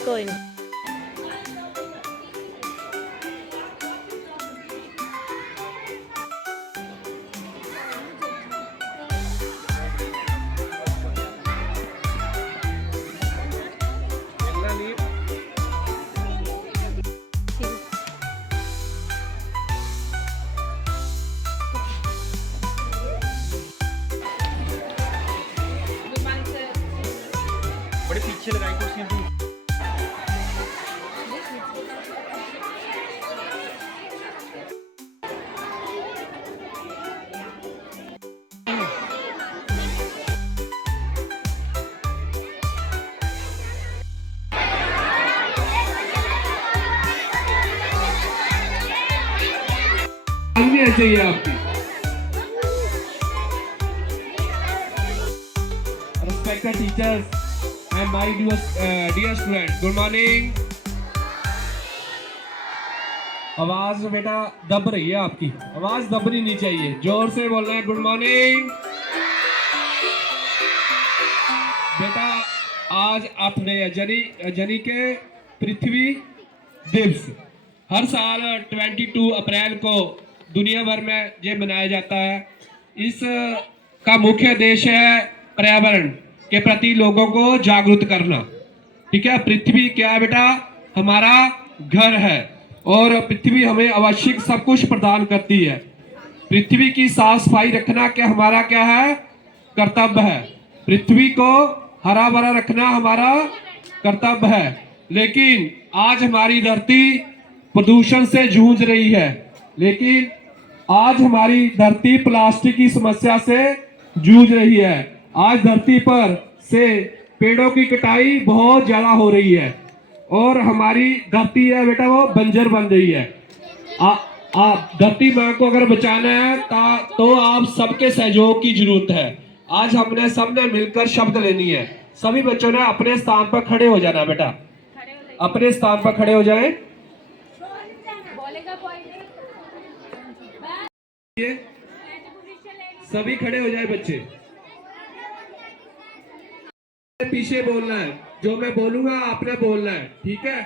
कोई नहीं। बड़े पीछे लगाई कुर्सियां भी। चाहिए आपकी respected teachers and my dear students, good morning। आवाज बेटा दब रही है आपकी, आवाज दबनी नहीं चाहिए, जोर से बोलना है। गुड मॉर्निंग बेटा, आज अपने जनी के पृथ्वी दिवस हर साल 22 अप्रैल को दुनिया भर में ये मनाया जाता है। इस का मुख्य उद्देश्य है पर्यावरण के प्रति लोगों को जागरूक करना। ठीक है, पृथ्वी क्या है बेटा? हमारा घर है और पृथ्वी हमें आवश्यक सब कुछ प्रदान करती है। पृथ्वी की साफ सफाई रखना क्या हमारा क्या है? कर्तव्य है। पृथ्वी को हरा भरा रखना हमारा कर्तव्य है। लेकिन आज हमारी धरती प्रदूषण से जूझ रही है, लेकिन आज हमारी धरती प्लास्टिक की समस्या से जूझ रही है। आज धरती पर से पेड़ों की कटाई बहुत ज्यादा हो रही है और हमारी धरती है बेटा वो बंजर बन रही है। आप धरती माँ को अगर बचाना है तो आप सबके सहयोग की जरूरत है। आज हमने सबने मिलकर शब्द लेनी है। सभी बच्चों ने अपने स्थान पर खड़े हो जाना बेटा, अपने स्थान पर खड़े हो जाए। सभी खड़े हो जाए बच्चे, पीछे बोलना है, जो मैं बोलूंगा आपने बोलना है, ठीक है?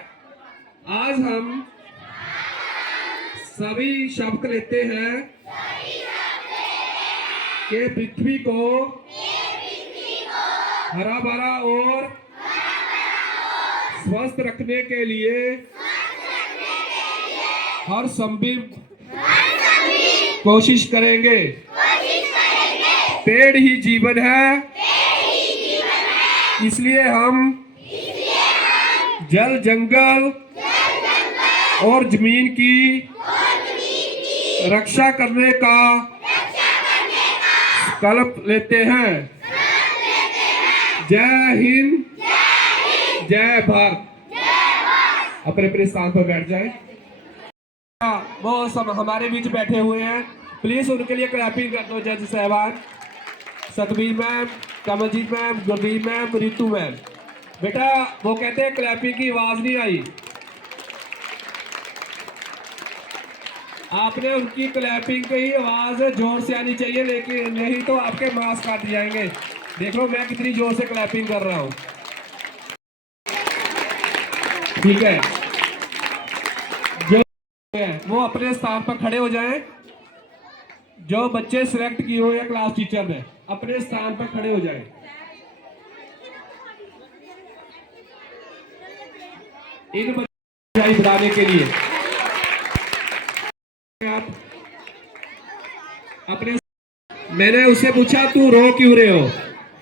आज हम सभी शब्द लेते हैं कि पृथ्वी को हरा भरा और स्वस्थ रखने के लिए हर संभव कोशिश करेंगे। पेड़ ही जीवन है, इसलिए हम जल जंगल और जमीन की रक्षा करने का संकल्प लेते हैं। जय हिंद, जय भारत। अपने अपने स्थान पर बैठ जाए। वो सब हमारे बीच बैठे हुए हैं, प्लीज उनके लिए क्लैपिंग कर दो। जज साहबान, Satbir ma'am, Kamaljeet ma'am, Gurdeep ma'am, Ritu ma'am. बेटा वो कहते हैं क्लैपिंग की आवाज नहीं आई, आपने उनकी क्लैपिंग की आवाज जोर से आनी चाहिए, लेकिन नहीं तो आपके मास्क काट जाएंगे। देख लो मैं कितनी जोर से क्लैपिंग कर रहा हूं। ठीक है, जो वो अपने स्थान पर खड़े हो जाएं। जो बच्चे सिलेक्ट किए हुए हैं क्लास टीचर ने, अपने स्थान पर खड़े हो जाएं। इन बच्चों को बढ़ाने के लिए आप अपने मैंने उससे पूछा तू रो क्यों रहे हो,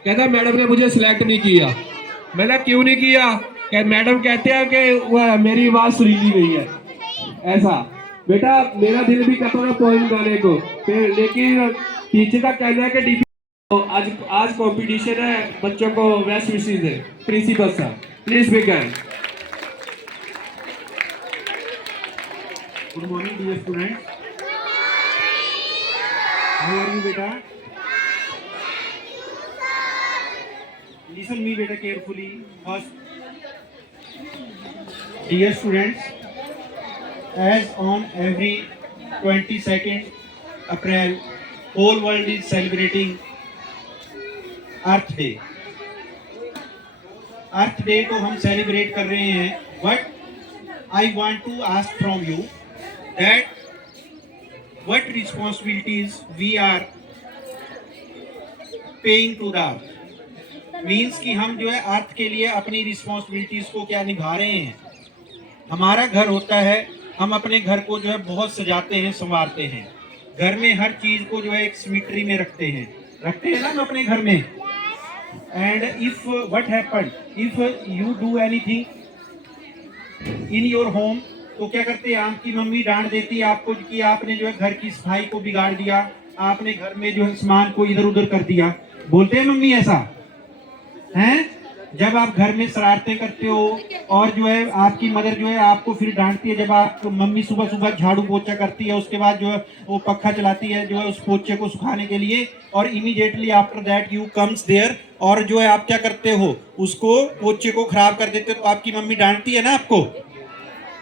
कहता मैडम ने मुझे सिलेक्ट नहीं किया। मैंने क्यों नहीं किया, मैडम कहते हैं कि वह मेरी आवाज सुरीली नहीं है। ऐसा बेटा मेरा दिल भी करता था पोएम गाने को, फिर लेकिन टीचर का कहना है कि डीपी तो आज कंपटीशन है बच्चों को वेस्ट विशेष है। Principal sir please begin. Good morning, dear students. How are you, beta? Listen me, beta, carefully. First, dear students, as on every 22nd April, whole world is celebrating Earth Day. Earth Day को हम celebrate कर रहे हैं. But I want to ask from you that what responsibilities we are paying to the earth. Means कि हम जो है अर्थ के लिए अपनी रिस्पॉन्सिबिलिटीज को क्या निभा रहे हैं। हमारा घर होता है, हम अपने घर को जो है बहुत सजाते हैं, संवारते हैं, घर में हर चीज को जो है एक सिमेट्री में रखते हैं ना हम अपने घर में। And if what happen if you do anything in your home, तो क्या करते हैं, आपकी मम्मी डांट देती है आपको कि आपने जो है घर की सफाई को बिगाड़ दिया, आपने घर में जो है सामान को इधर उधर कर दिया। बोलते हैं मम्मी ऐसा हैं? जब आप घर में शरारतें करते हो और जो है आपकी मदर जो है आपको फिर डांटती है, जब आप मम्मी सुबह सुबह झाड़ू पोछा करती है, उसके बाद जो है वो पक्खा चलाती है जो है उस पोछे को सुखाने के लिए, और immediately after that you comes there, और जो है आप क्या करते हो, उसको पोछे को खराब कर देते हो, तो आपकी मम्मी डांटती है ना, आपको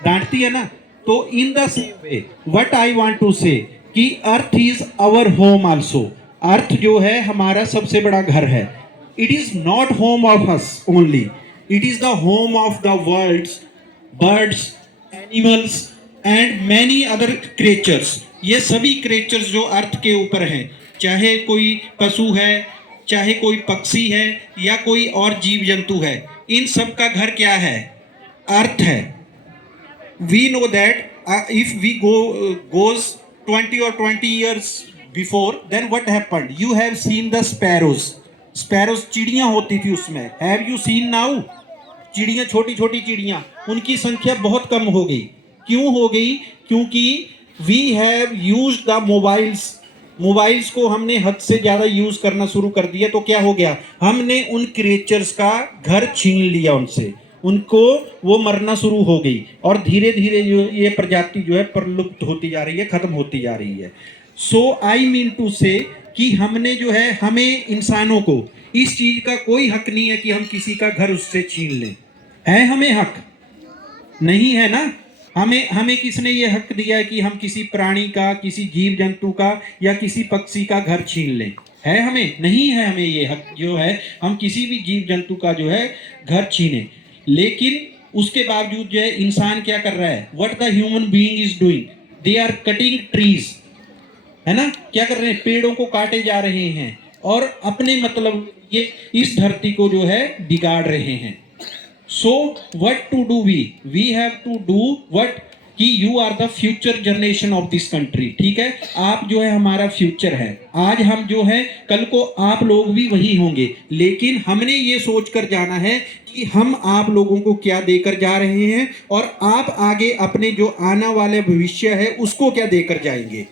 डांटती है ना। तो in the same way what I want to say कि earth is our home also. Earth जो है हमारा सबसे बड़ा घर है। It is not home of us only, it is the home of the worlds, birds, animals and many other creatures. ये सभी क्रिएचर्स जो अर्थ के ऊपर हैं, चाहे कोई पशु है, चाहे कोई पक्षी है, या कोई और जीव जंतु है, इन सब का घर क्या है, अर्थ है। We know that if we goes 20 or 20 years before, then what happened? You have seen the sparrows. Sparrows चिड़ियाँ होती थी उसमें. Have you seen now? चिड़ियाँ, छोटी छोटी चिड़ियाँ, उनकी संख्या बहुत कम हो गई। क्यों हो गई? क्योंकि we have used the mobiles को हमने हद से ज़्यादा यूज़ करना शुरू कर दिया। तो क्या हो गया, हमने उन क्रिएचर्स का घर छीन लिया उनसे, उनको वो मरना शुरू हो गई, और धीरे धीरे जो ये प्रजाति जो है प्रलुप्त होती जा रही है, खत्म होती जा रही है। सो आई मीन टू से कि हमने जो है, हमें इंसानों को इस चीज का कोई हक नहीं है कि हम किसी का घर उससे छीन लें। है हमें हक? नहीं है ना। हमें किसने ये हक दिया है कि हम किसी प्राणी का, किसी जीव जंतु का या किसी पक्षी का घर छीन लें? है हमें? नहीं है हमें ये हक जो है हम किसी भी जीव जंतु का जो है घर छीने। लेकिन उसके बावजूद जो है इंसान क्या कर रहा है, what the human being is doing, they are cutting trees, है ना। क्या कर रहे हैं, पेड़ों को काटे जा रहे हैं और अपने मतलब ये इस धरती को जो है बिगाड़ रहे हैं। So what to do, we have to do what, कि you are the future generation of this country. ठीक है, आप जो है हमारा फ्यूचर है। आज हम जो है, कल को आप लोग भी वही होंगे, लेकिन हमने ये सोच कर जाना है कि हम आप लोगों को क्या देकर जा रहे हैं और आप आगे अपने जो आने वाले भविष्य है उसको क्या देकर जाएंगे।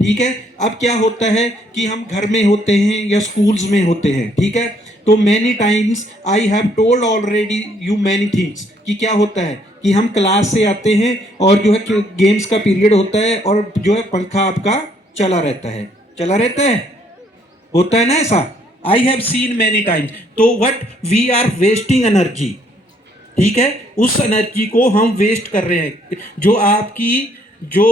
ठीक है, अब क्या होता है कि हम घर में होते हैं या स्कूल्स में होते हैं, ठीक है, तो many times I have told already you many things, कि क्या होता है कि हम क्लास से आते हैं और जो है गेम्स का पीरियड होता है और जो है पंखा आपका चला रहता है, होता है ना ऐसा। I have seen many times. तो what we are wasting energy. ठीक है, उस एनर्जी को हम वेस्ट कर रहे हैं। जो आपकी जो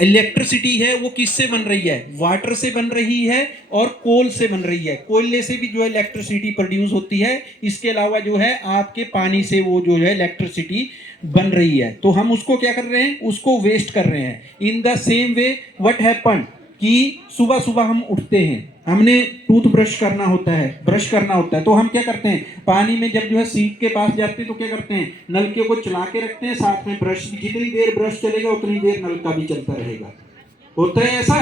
इलेक्ट्रिसिटी है वो किससे बन रही है, वाटर से बन रही है और कोल से बन रही है। कोयले से भी जो है इलेक्ट्रिसिटी प्रोड्यूस होती है, इसके अलावा जो है आपके पानी से वो जो है इलेक्ट्रिसिटी बन रही है। तो हम उसको क्या कर रहे हैं, उसको वेस्ट कर रहे हैं। इन the same way what happen, कि सुबह सुबह हम उठते हैं, हमने टूथ ब्रश करना होता है, तो हम क्या करते हैं, पानी में जब जो है सीट के पास जाते हैं तो क्या करते हैं, नलके को चला के रखते हैं, साथ में ब्रश, जितनी देर ब्रश चलेगा उतनी देर नलका भी चलता रहेगा। होता है ऐसा,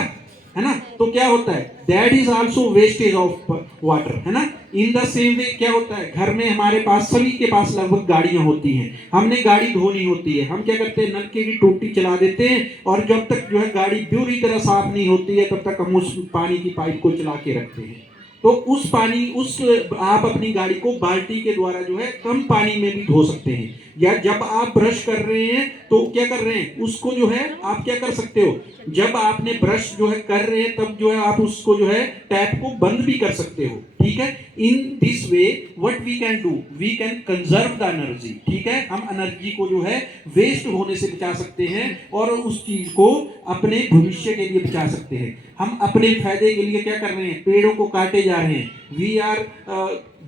है ना। तो क्या होता है, that is also wastage of water, है ना। इन द सेम वे क्या होता है, घर में हमारे पास, सभी के पास लगभग गाड़ियां होती हैं, हमने गाड़ी धोनी होती है, हम क्या करते हैं, नलके की टोटी चला देते हैं, और जब तक जो है गाड़ी पूरी तरह साफ नहीं होती है तब तक हम उस पानी की पाइप को चला के रखते हैं। तो उस पानी, आप अपनी गाड़ी को बाल्टी के द्वारा जो है कम पानी में भी धो सकते हैं। या जब आप ब्रश कर रहे हैं तो क्या कर रहे हैं, उसको जो है आप क्या कर सकते हो, जब आपने ब्रश जो है कर रहे हैं तब जो है आप उसको जो है टैप को बंद भी कर सकते हो, ठीक है। In this way what we can do, we can conserve the energy, ठीक है। हम एनर्जी को जो है वेस्ट होने से बचा सकते हैं और उस चीज को अपने भविष्य के लिए बचा सकते हैं। हम अपने फायदे के लिए क्या कर रहे हैं, पेड़ों को काटे जा रहे हैं। We are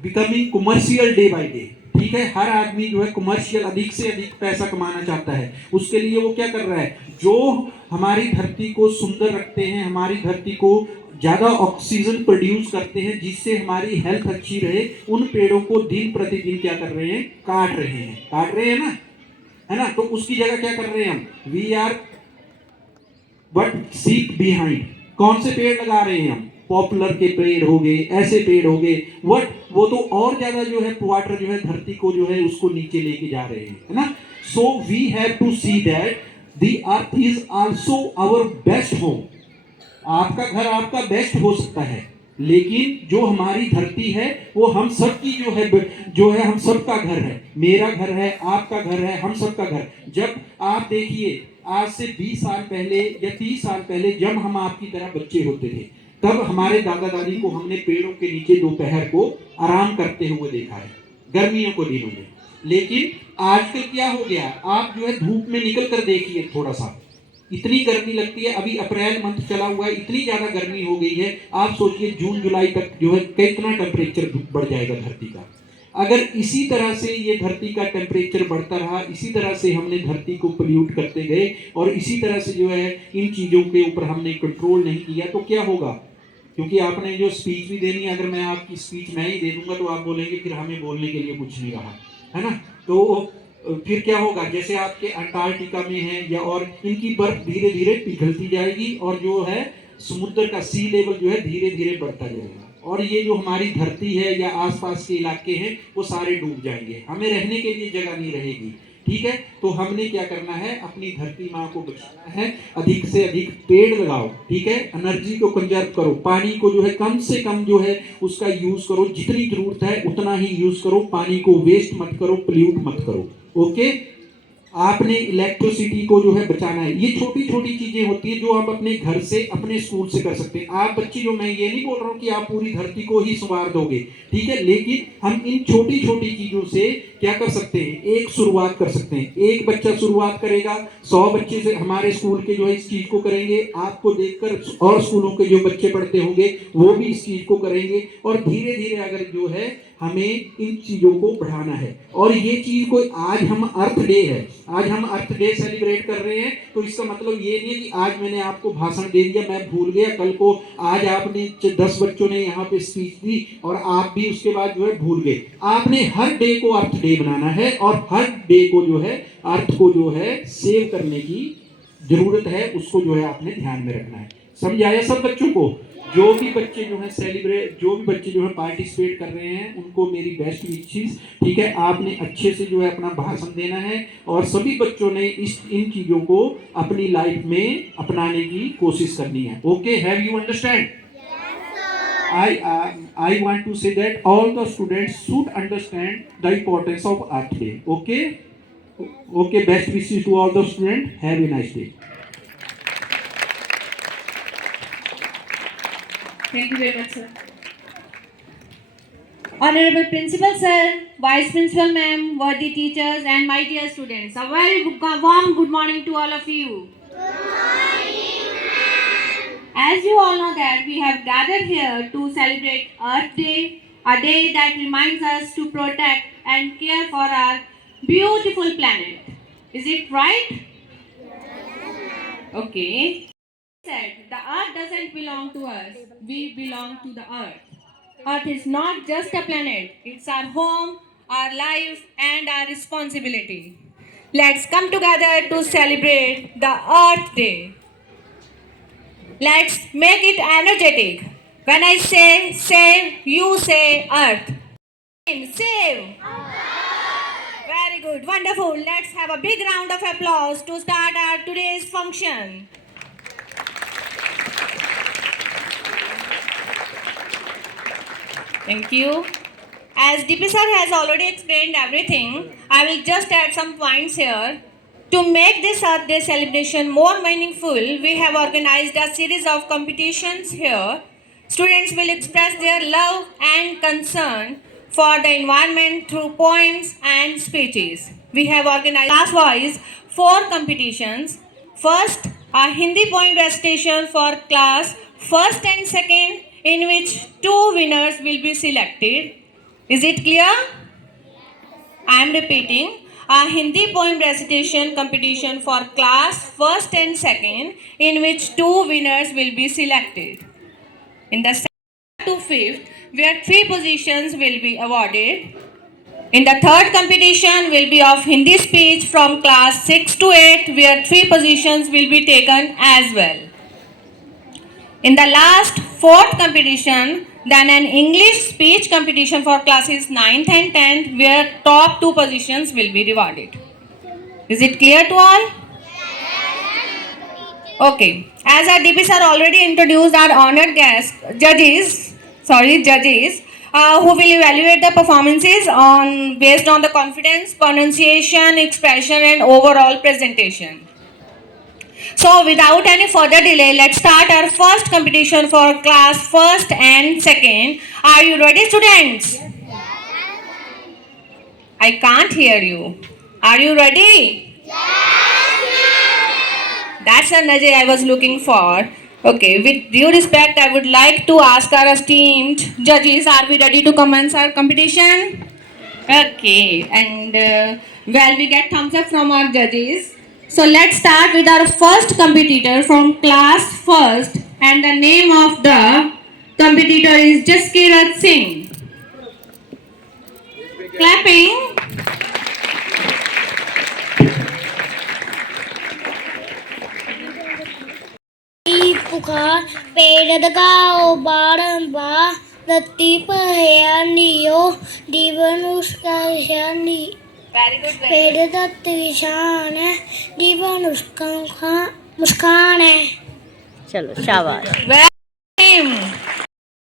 becoming commercial day by day, ठीक है। हर आदमी जो है कमर्शियल, अधिक से अधिक पैसा कमाना चाहता है। उसके लिए वो क्या कर रहा है, जो हमारी धरती को सुंदर रखते हैं, हमारी धरती को ज्यादा ऑक्सीजन प्रोड्यूस करते हैं, जिससे हमारी हेल्थ अच्छी रहे, उन पेड़ों को दिन प्रतिदिन क्या कर रहे हैं, काट रहे हैं ना, है ना। तो उसकी जगह क्या कर रहे हैं हम, we are but seek behind, कौन से पेड़ लगा रहे हैं हम, पॉपुलर के पेड़ हो गए, ऐसे पेड़ हो गए, वट वो तो और ज्यादा जो है वाटर जो है धरती को जो है उसको नीचे लेके जा रहे हैं, है ना। So we have to see that the earth is also our best home. आपका घर आपका बेस्ट हो सकता है, लेकिन जो हमारी धरती है वो हम सब की जो है हम सबका घर है। मेरा घर है, आपका घर है, हम सबका घर। जब आप देखिए, आज से 20 साल पहले या 30 साल पहले जब हम आपकी तरह बच्चे होते थे, तब हमारे दादा दादी को हमने पेड़ों के नीचे दोपहर को आराम करते हुए देखा है, गर्मियों को दिनों में। लेकिन आजकल क्या हो गया, आप जो है धूप में निकल कर देखिए थोड़ा सा, इतनी गर्मी लगती है। अभी अप्रैल मंथ चला हुआ है, इतनी ज्यादा गर्मी हो गई है। आप सोचिए जून जुलाई तक जो है कितना टेम्परेचर बढ़ जाएगा धरती का। अगर इसी तरह से ये धरती का टेम्परेचर बढ़ता रहा, इसी तरह से हमने धरती को पोल्यूट करते गए और इसी तरह से जो है इन चीजों के ऊपर हमने कंट्रोल नहीं किया, तो क्या होगा। क्योंकि आपने जो स्पीच भी देनी है, अगर मैं आपकी स्पीच मैं ही दे दूंगा तो आप बोलेंगे फिर हमें बोलने के लिए कुछ नहीं रहा, है ना। तो फिर क्या होगा, जैसे आपके अंटार्कटिका में है या और, इनकी बर्फ धीरे धीरे पिघलती जाएगी और जो है समुद्र का सी लेवल जो है धीरे धीरे बढ़ता जाएगा, और ये जो हमारी धरती है या आसपास के इलाके हैं वो सारे डूब जाएंगे, हमें रहने के लिए जगह नहीं रहेगी, ठीक है। तो हमने क्या करना है, अपनी धरती माँ को बचाना है, अधिक से अधिक पेड़ लगाओ, ठीक है। एनर्जी को कंजर्व करो, पानी को जो है कम से कम जो है उसका यूज करो, जितनी जरूरत है उतना ही यूज करो, पानी को वेस्ट मत करो, पोल्यूट मत करो, ओके। आपने इलेक्ट्रिसिटी को जो है बचाना है। ये छोटी छोटी चीजें होती है जो आप अपने घर से, अपने स्कूल से कर सकते हैं। आप बच्चे जो, मैं ये नहीं बोल रहा हूँ कि आप पूरी धरती को ही संवार दोगे, ठीक है, लेकिन हम इन छोटी छोटी चीजों से क्या कर सकते हैं, एक शुरुआत कर सकते हैं। एक बच्चा शुरुआत करेगा, 100 बच्चे से हमारे स्कूल के जो है इस चीज को करेंगे, आपको देखकर और स्कूलों के जो बच्चे पढ़ते होंगे वो भी इस चीज को करेंगे, और धीरे धीरे अगर जो है हमें इन चीजों को बढ़ाना है। और ये चीज कोई, आज हम अर्थ डे है, आज हम अर्थ डे सेलिब्रेट कर रहे हैं, तो इसका मतलब ये नहीं है कि आज मैंने आपको भाषण दे दिया, मैं भूल गया, कल को आज आपने 10 बच्चों ने यहाँ पे स्पीच दी और आप भी उसके बाद जो है भूल गए। आपने हर डे को अर्थ डे बनाना है और हर डे को जो है अर्थ को जो है सेव करने की जरूरत है, उसको जो है आपने ध्यान में रखना है। समझ आया सब बच्चों को। जो भी बच्चे जो है सेलिब्रेट, जो भी बच्चे जो है पार्टिसिपेट कर रहे हैं, उनको मेरी बेस्ट विशेस, ठीक है। आपने अच्छे से जो है अपना भाषण देना है और सभी बच्चों ने इन चीजों को अपनी लाइफ में अपनाने की कोशिश करनी है, okay. Have you understand? I want to say that all the students should understand the importance of Earth Day, okay? Okay, best wishes to all the students. Have a nice day. Thank you very much, sir. Honorable Principal Sir, Vice Principal Ma'am, worthy teachers and my dear students, a very warm good morning to all of you. Good morning, ma'am. As you all know that we have gathered here to celebrate Earth Day, a day that reminds us to protect and care for our beautiful planet. Is it right? Okay. Said the earth doesn't belong to us, we belong to the earth. Earth is not just a planet, it's our home, our life and our responsibility. Let's come together to celebrate the Earth Day. Let's make it energetic. When I say save, you say earth. Save. Very good. Wonderful. Let's have a big round of applause to start our today's function. Thank you. As DP sir has already explained everything, I will just add some points here. To make this Earth Day celebration more meaningful, we have organized a series of competitions here. Students will express their love and concern for the environment through poems and speeches. We have organized class-wise 4 competitions. First, a Hindi poem recitation for class 1st and 2nd, in which 2 winners will be selected. Is it clear? I am repeating. A Hindi poem recitation competition for class 1st and 2nd, in which 2 winners will be selected. In the 2nd to 5th, where 3 positions will be awarded. In the 3rd competition will be of Hindi speech from class 6 to 8, where 3 positions will be taken as well. In the last 4th competition, then an English speech competition for classes 9th and 10th, where top 2 positions will be rewarded. Is it clear to all? Okay. As our DP sir already introduced our honored guests, judges, who will evaluate the performances based on the confidence, pronunciation, expression, and overall presentation. So without any further delay, let's start our first competition for class 1st and 2nd. Are you ready, students? I can't hear you. Are you ready? That's the energy I was looking for. Okay, with due respect, I would like to ask our esteemed judges, are we ready to commence our competition? Okay, and well, we get thumbs up from our judges. So let's start with our first competitor from class 1st, and the name of the competitor is Jaskirat Singh. Clapping. पुकार पेड़ लगाओ बारंबार धरती पर हरियालियो जीवन उसका निशानी पेड़ धरती की शान है जीवन उसका मुस्कान है चलो शाबाश Name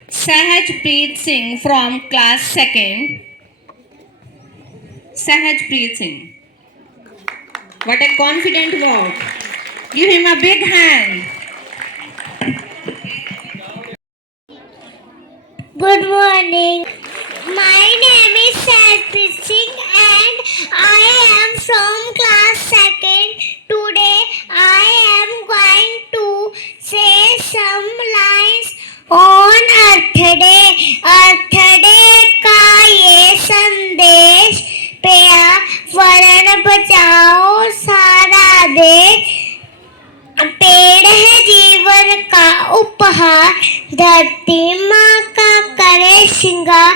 Sahajpreet Singh from class 2nd. Sahajpreet Singh. What a confident word. Give him a big hand. Good morning. My name is Sahajpreet Singh and I am from class 2nd. Today I am going to say some lines on Earth Day. Earth Day का ये संदेश पर्यावरण बचाओ सारा देश पेड़ है जीवन का उपहार धरती माँ का करे श्रृंगार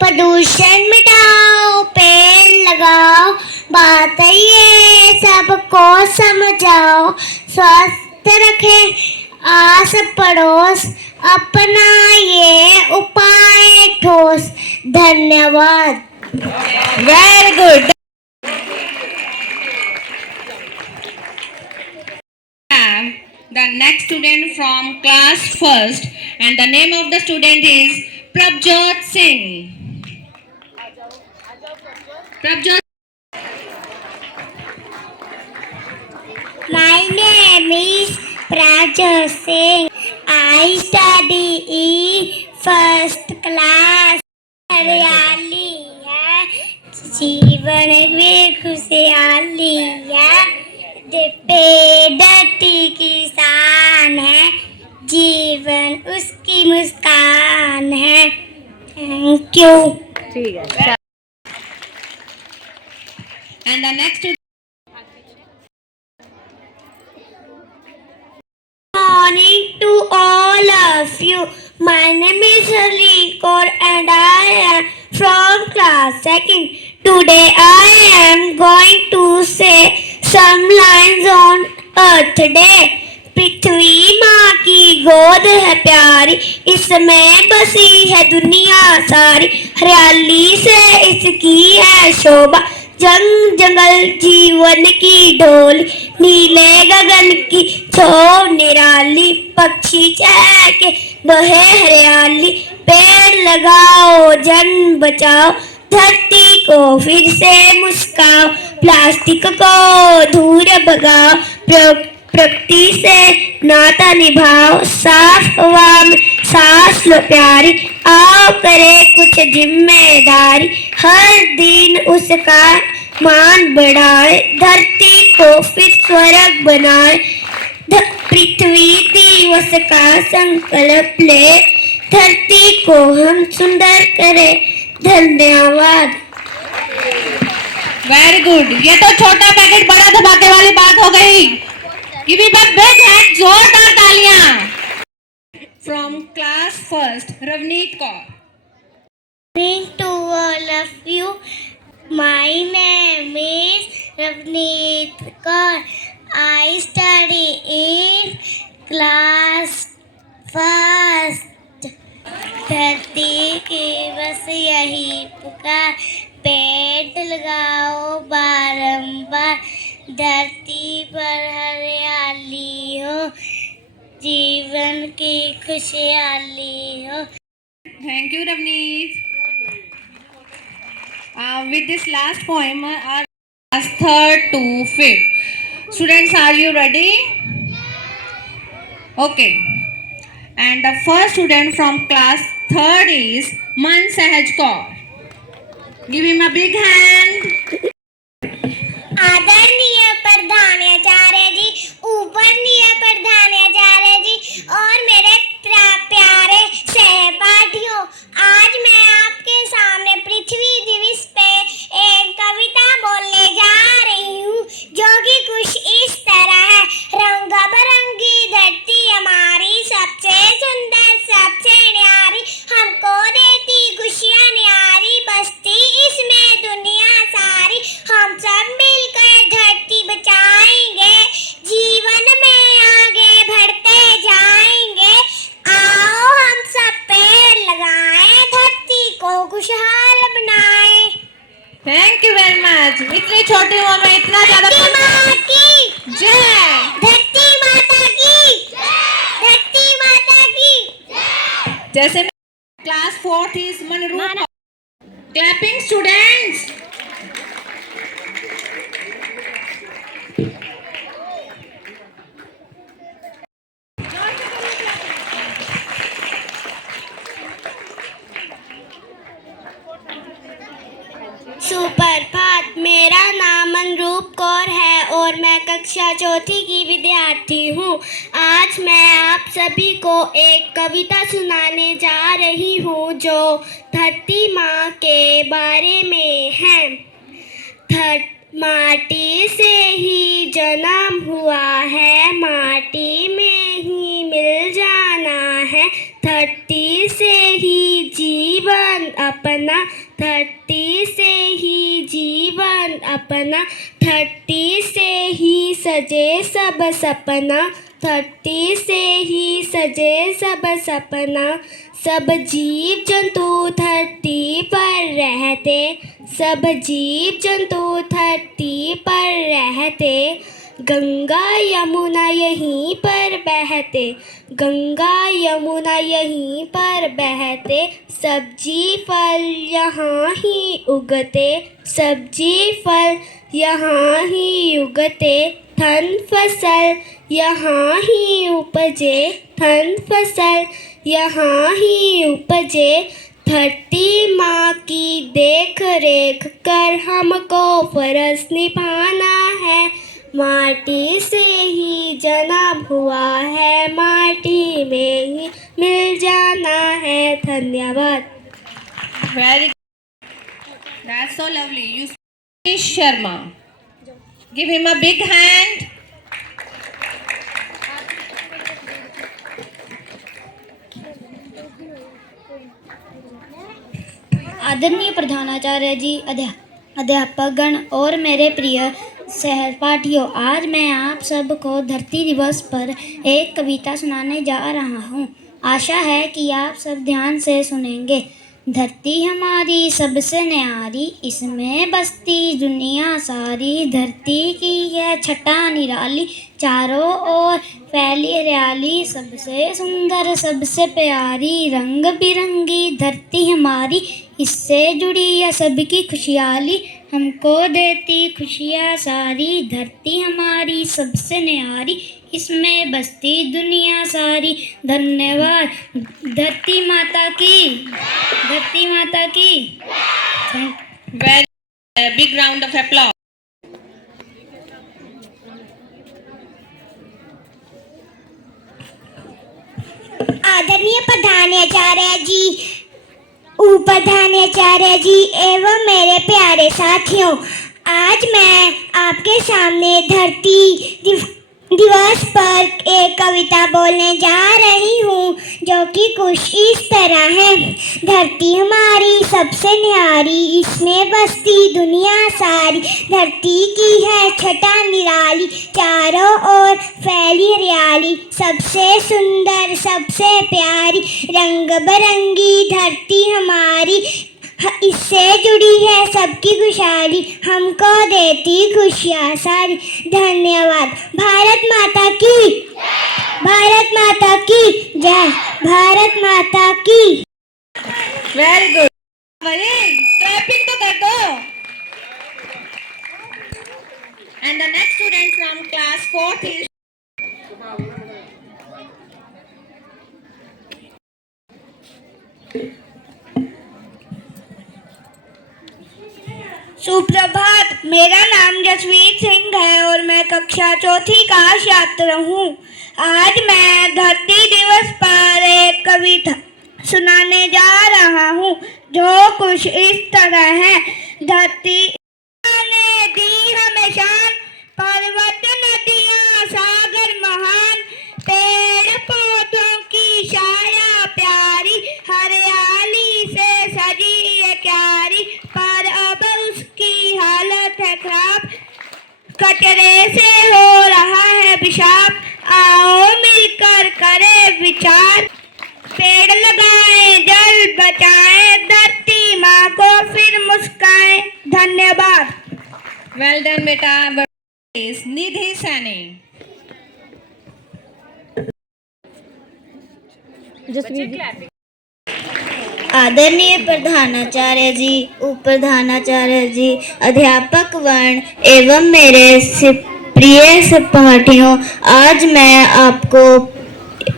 प्रदूषण मिटाओ पेड़ लगाओ बात ये सबको समझाओ स्वस्थ रखे आस पड़ोस अपना ये उपाय ठोस धन्यवाद Very good. The next student from class 1st, and the name of the student is Prabjot Singh. Prabjot. My name is Prabjot Singh. I study in first class. हरियाली है जीवन में खुशहाली है धरती की शान है जीवन उसकी मुस्कान है थैंक यू ठीक है And the next student. Morning to all of you. My name is Alikor and I am from class 2nd. Today I am going to say some lines on Earth Day. पृथ्वी माँ की गोद है प्यारी, इसमें बसी है दुनिया सारी। हरियाली से इसकी है शोभा, जंग जंगल जीवन की ढोली। नीले गगन की छो निराली, पक्षी चहके बहे हरियाली। पेड़ लगाओ जन बचाओ, धरती को फिर से मुस्काओ। प्लास्टिक को दूर भगाओ, प्रकृति से नाता निभाओ। साफ हवा में सांस लो प्यारी, आओ करे कुछ जिम्मेदारी। हर दिन उसका मान बढ़ाए, धरती को फिर स्वर्ग बनाए। पृथ्वी दिवस का संकल्प ले, धरती को हम सुंदर करें। धन्यवाद। Very good. ये तो छोटा पैकेट बड़ा धमाके वाली बात हो गई। Give it a big hand, जोरदार तालियां। From class first, Ravneet Kaur. Morning to all of you. My name is Ravneet Kaur. I study in class first. धरती की बस यही पुकार, पेड़ लगाओ बारंबार। धरती पर हरियाली हो, जीवन की खुशहाली हो। Thank you, Ravneet. With this last poem, our class 3rd to 5th. Students, are you ready? Okay. And the first student from class 3rd is Man Sahaj Kaur. Give him a big hand. आदरणीय प्रधानाचार्य जी, ऊपरनीय प्रधानाचार्य जी और मेरे प्यारे सहपाठियों, आज मैं आपके सामने पृथ्वी दिवस पे एक कविता बोलने जा रही हूँ, जो कि कुछ इस तरह है। रंग बिरंगी धरती हमारी, सबसे सुंदर सबसे न्यारी, हमको देती खुशियाँ न्यारी, बसती इसमें दुनिया सारी। हम सब मिलकर धरती बचाएंगे, जीवन में आगे बढ़ते जाएंगे। आओ हम सब पेड़ लगाएं, धरती को खुशहाल बनाएं। Thank you very much. इतनी छोटी उम्र में इतना ज्यादा धरती माँ की जय। धरती माता की धरती माता की। जैसे class 4th is Manroop. Clapping students. सुप्रभात, मेरा नाम मनरूप कौर है और मैं कक्षा 4th की विद्यार्थी हूँ। आज मैं आप सभी को एक कविता सुनाने जा रही हूँ, जो धरती माँ के बारे में है। माटी से ही जन्म हुआ है, माटी में ही मिल जाना है। धरती से ही जीवन अपना, धरती से ही जीवन अपना। धरती से ही सजे सब सपना, धरती से ही सजे सब सपना। सब जीव जंतु धरती पर रहते, सब जीव जंतु धरती पर रहते। गंगा यमुना यहीं पर बहते, गंगा यमुना यहीं पर बहते। सब्जी फल यहाँ ही उगते, सब्जी फल यहाँ ही उगते। धन फसल यहाँ ही उपजे, धन फसल यहाँ ही उपजे। धरती माँ की देख रेख कर हमको फर्ज निभाना है। माटी से ही जन्म हुआ है, माटी में ही मिल जाना है। धन्यवाद। Very good. That's so lovely. You Satish Sharma. Give him a big hand. आदरणीय प्रधानाचार्य जी, अध्यापकगण और मेरे प्रिय सहपाठियों, आज मैं आप सबको धरती दिवस पर एक कविता सुनाने जा रहा हूँ। आशा है कि आप सब ध्यान से सुनेंगे। धरती हमारी सबसे न्यारी, इसमें बसती दुनिया सारी। धरती की है छटा निराली, चारों ओर फैली हरियाली। सबसे सुंदर सबसे प्यारी, रंग बिरंगी धरती हमारी। इससे जुड़ी है सबकी खुशहाली, हमको देती खुशियाँ सारी। धरती हमारी सबसे न्यारी, इसमें बसती दुनिया सारी। धन्यवाद। धरती माता की, धरती माता की। Very big round of applause. आदरणीय प्रधानाचार्य जी, उपाध्याचार्य जी एवं मेरे प्यारे साथियों, आज मैं आपके सामने धरती दिवस पर एक कविता बोलने जा रही हूँ, जो कि कुछ इस तरह है। धरती हमारी सबसे न्यारी, इसमें बसती दुनिया सारी। धरती की है छटा निराली, चारों ओर फैली हरियाली। सबसे सुंदर सबसे प्यारी, रंग बिरंगी धरती हमारी। इससे जुड़ी है सबकी खुशहाली, हमको देती खुशियाँ सारी। धन्यवाद। भारत माता की, भारत माता की जय, भारत माता की। Very good. भाई clapping तो कर दो. And the next student from class 4th is सुप्रभात। मेरा नाम जसवीर सिंह है और मैं कक्षा चौथी का छात्र हूँ। आज मैं धरती दिवस पर एक कविता सुनाने जा रहा हूँ, जो कुछ इस तरह है। धरती ने दी हमें शान, पर्वत नदियाँ सागर महान। पेड़ पौधों की छाया प्यारी, हरियाली से सजी ये क्यारी। पर अब उसकी हालत है खराब, कचरे से हो रहा है पेशाब। आओ मिलकर करें विचार, पेड़ लगाएं जल बचाएं, धरती माँ को फिर मुस्काएं। धन्यवाद। well done बेटा. Is निधि सैनी. आदरणीय प्रधानाचार्य जी, उप प्रधानाचार्य जी, अध्यापक वर्ण एवं मेरे प्रिय सहपाठियों, आज मैं आपको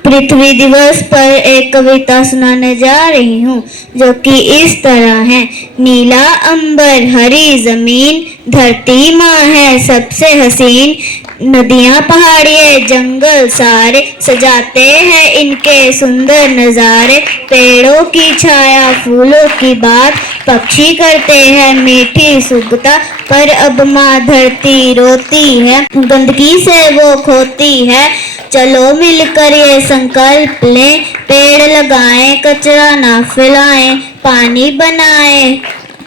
पृथ्वी दिवस पर एक कविता सुनाने जा रही हूँ, जो कि इस तरह है। नीला अंबर हरी जमीन, धरती माँ है सबसे हसीन। नदियाँ पहाड़ियाँ जंगल सारे, सजाते हैं इनके सुंदर नज़ारे। पेड़ों की छाया फूलों की बात, पक्षी करते हैं मीठी सुगता। पर अब माँ धरती रोती है, गंदगी से वो खोती है। चलो मिलकर ये संकल्प लें, पेड़ लगाएं कचरा ना फैलाएं। पानी बनाएं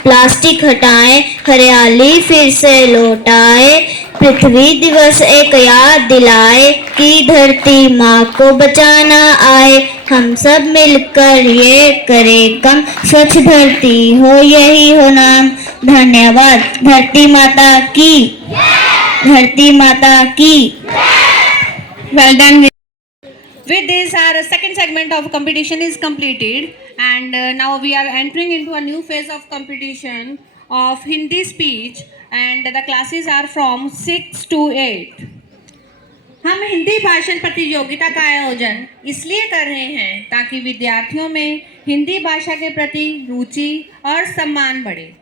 प्लास्टिक हटाएं, हरियाली फिर से लौटाए। पृथ्वी दिवस एक याद दिलाए कि धरती माँ को बचाना आए। हम सब मिलकर ये करें कम, स्वच्छ धरती हो यही हो नाम। धन्यवाद। धरती माता की, धरती माता की। Well done. With this, our second segment of competition is completed, and now we are entering into a new phase of competition of Hindi speech, and the classes are from 6 to 8. हम हिंदी भाषण प्रतियोगिता का आयोजन इसलिए कर रहे हैं ताकि विद्यार्थियों में हिंदी भाषा के प्रति रुचि और सम्मान बढ़े।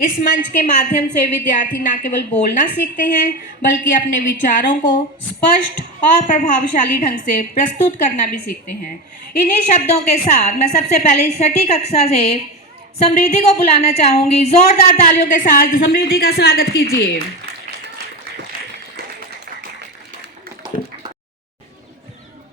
इस मंच के माध्यम से विद्यार्थी न केवल बोलना सीखते हैं, बल्कि अपने विचारों को स्पष्ट और प्रभावशाली ढंग से प्रस्तुत करना भी सीखते हैं। इन्हीं शब्दों के साथ मैं सबसे पहले छठी कक्षा से समृद्धि को बुलाना चाहूँगी। जोरदार तालियों के साथ समृद्धि का स्वागत कीजिए।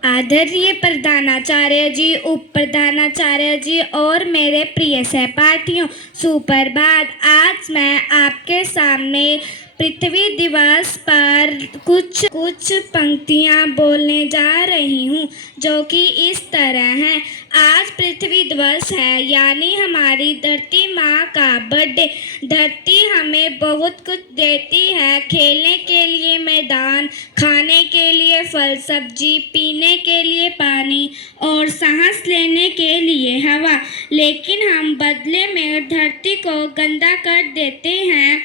आदरणीय प्रधानाचार्य जी, उप प्रधानाचार्य जी और मेरे प्रिय सहपाठियों, सुप्रभात। आज मैं आपके सामने पृथ्वी दिवस पर कुछ पंक्तियाँ बोलने जा रही हूँ जो कि इस तरह हैं। आज पृथ्वी दिवस है, यानी हमारी धरती माँ का बर्थडे। धरती हमें बहुत कुछ देती है, खेलने के लिए मैदान, खाने के लिए फल सब्जी, पीने के लिए पानी और सांस लेने के लिए हवा। लेकिन हम बदले में धरती को गंदा कर देते हैं,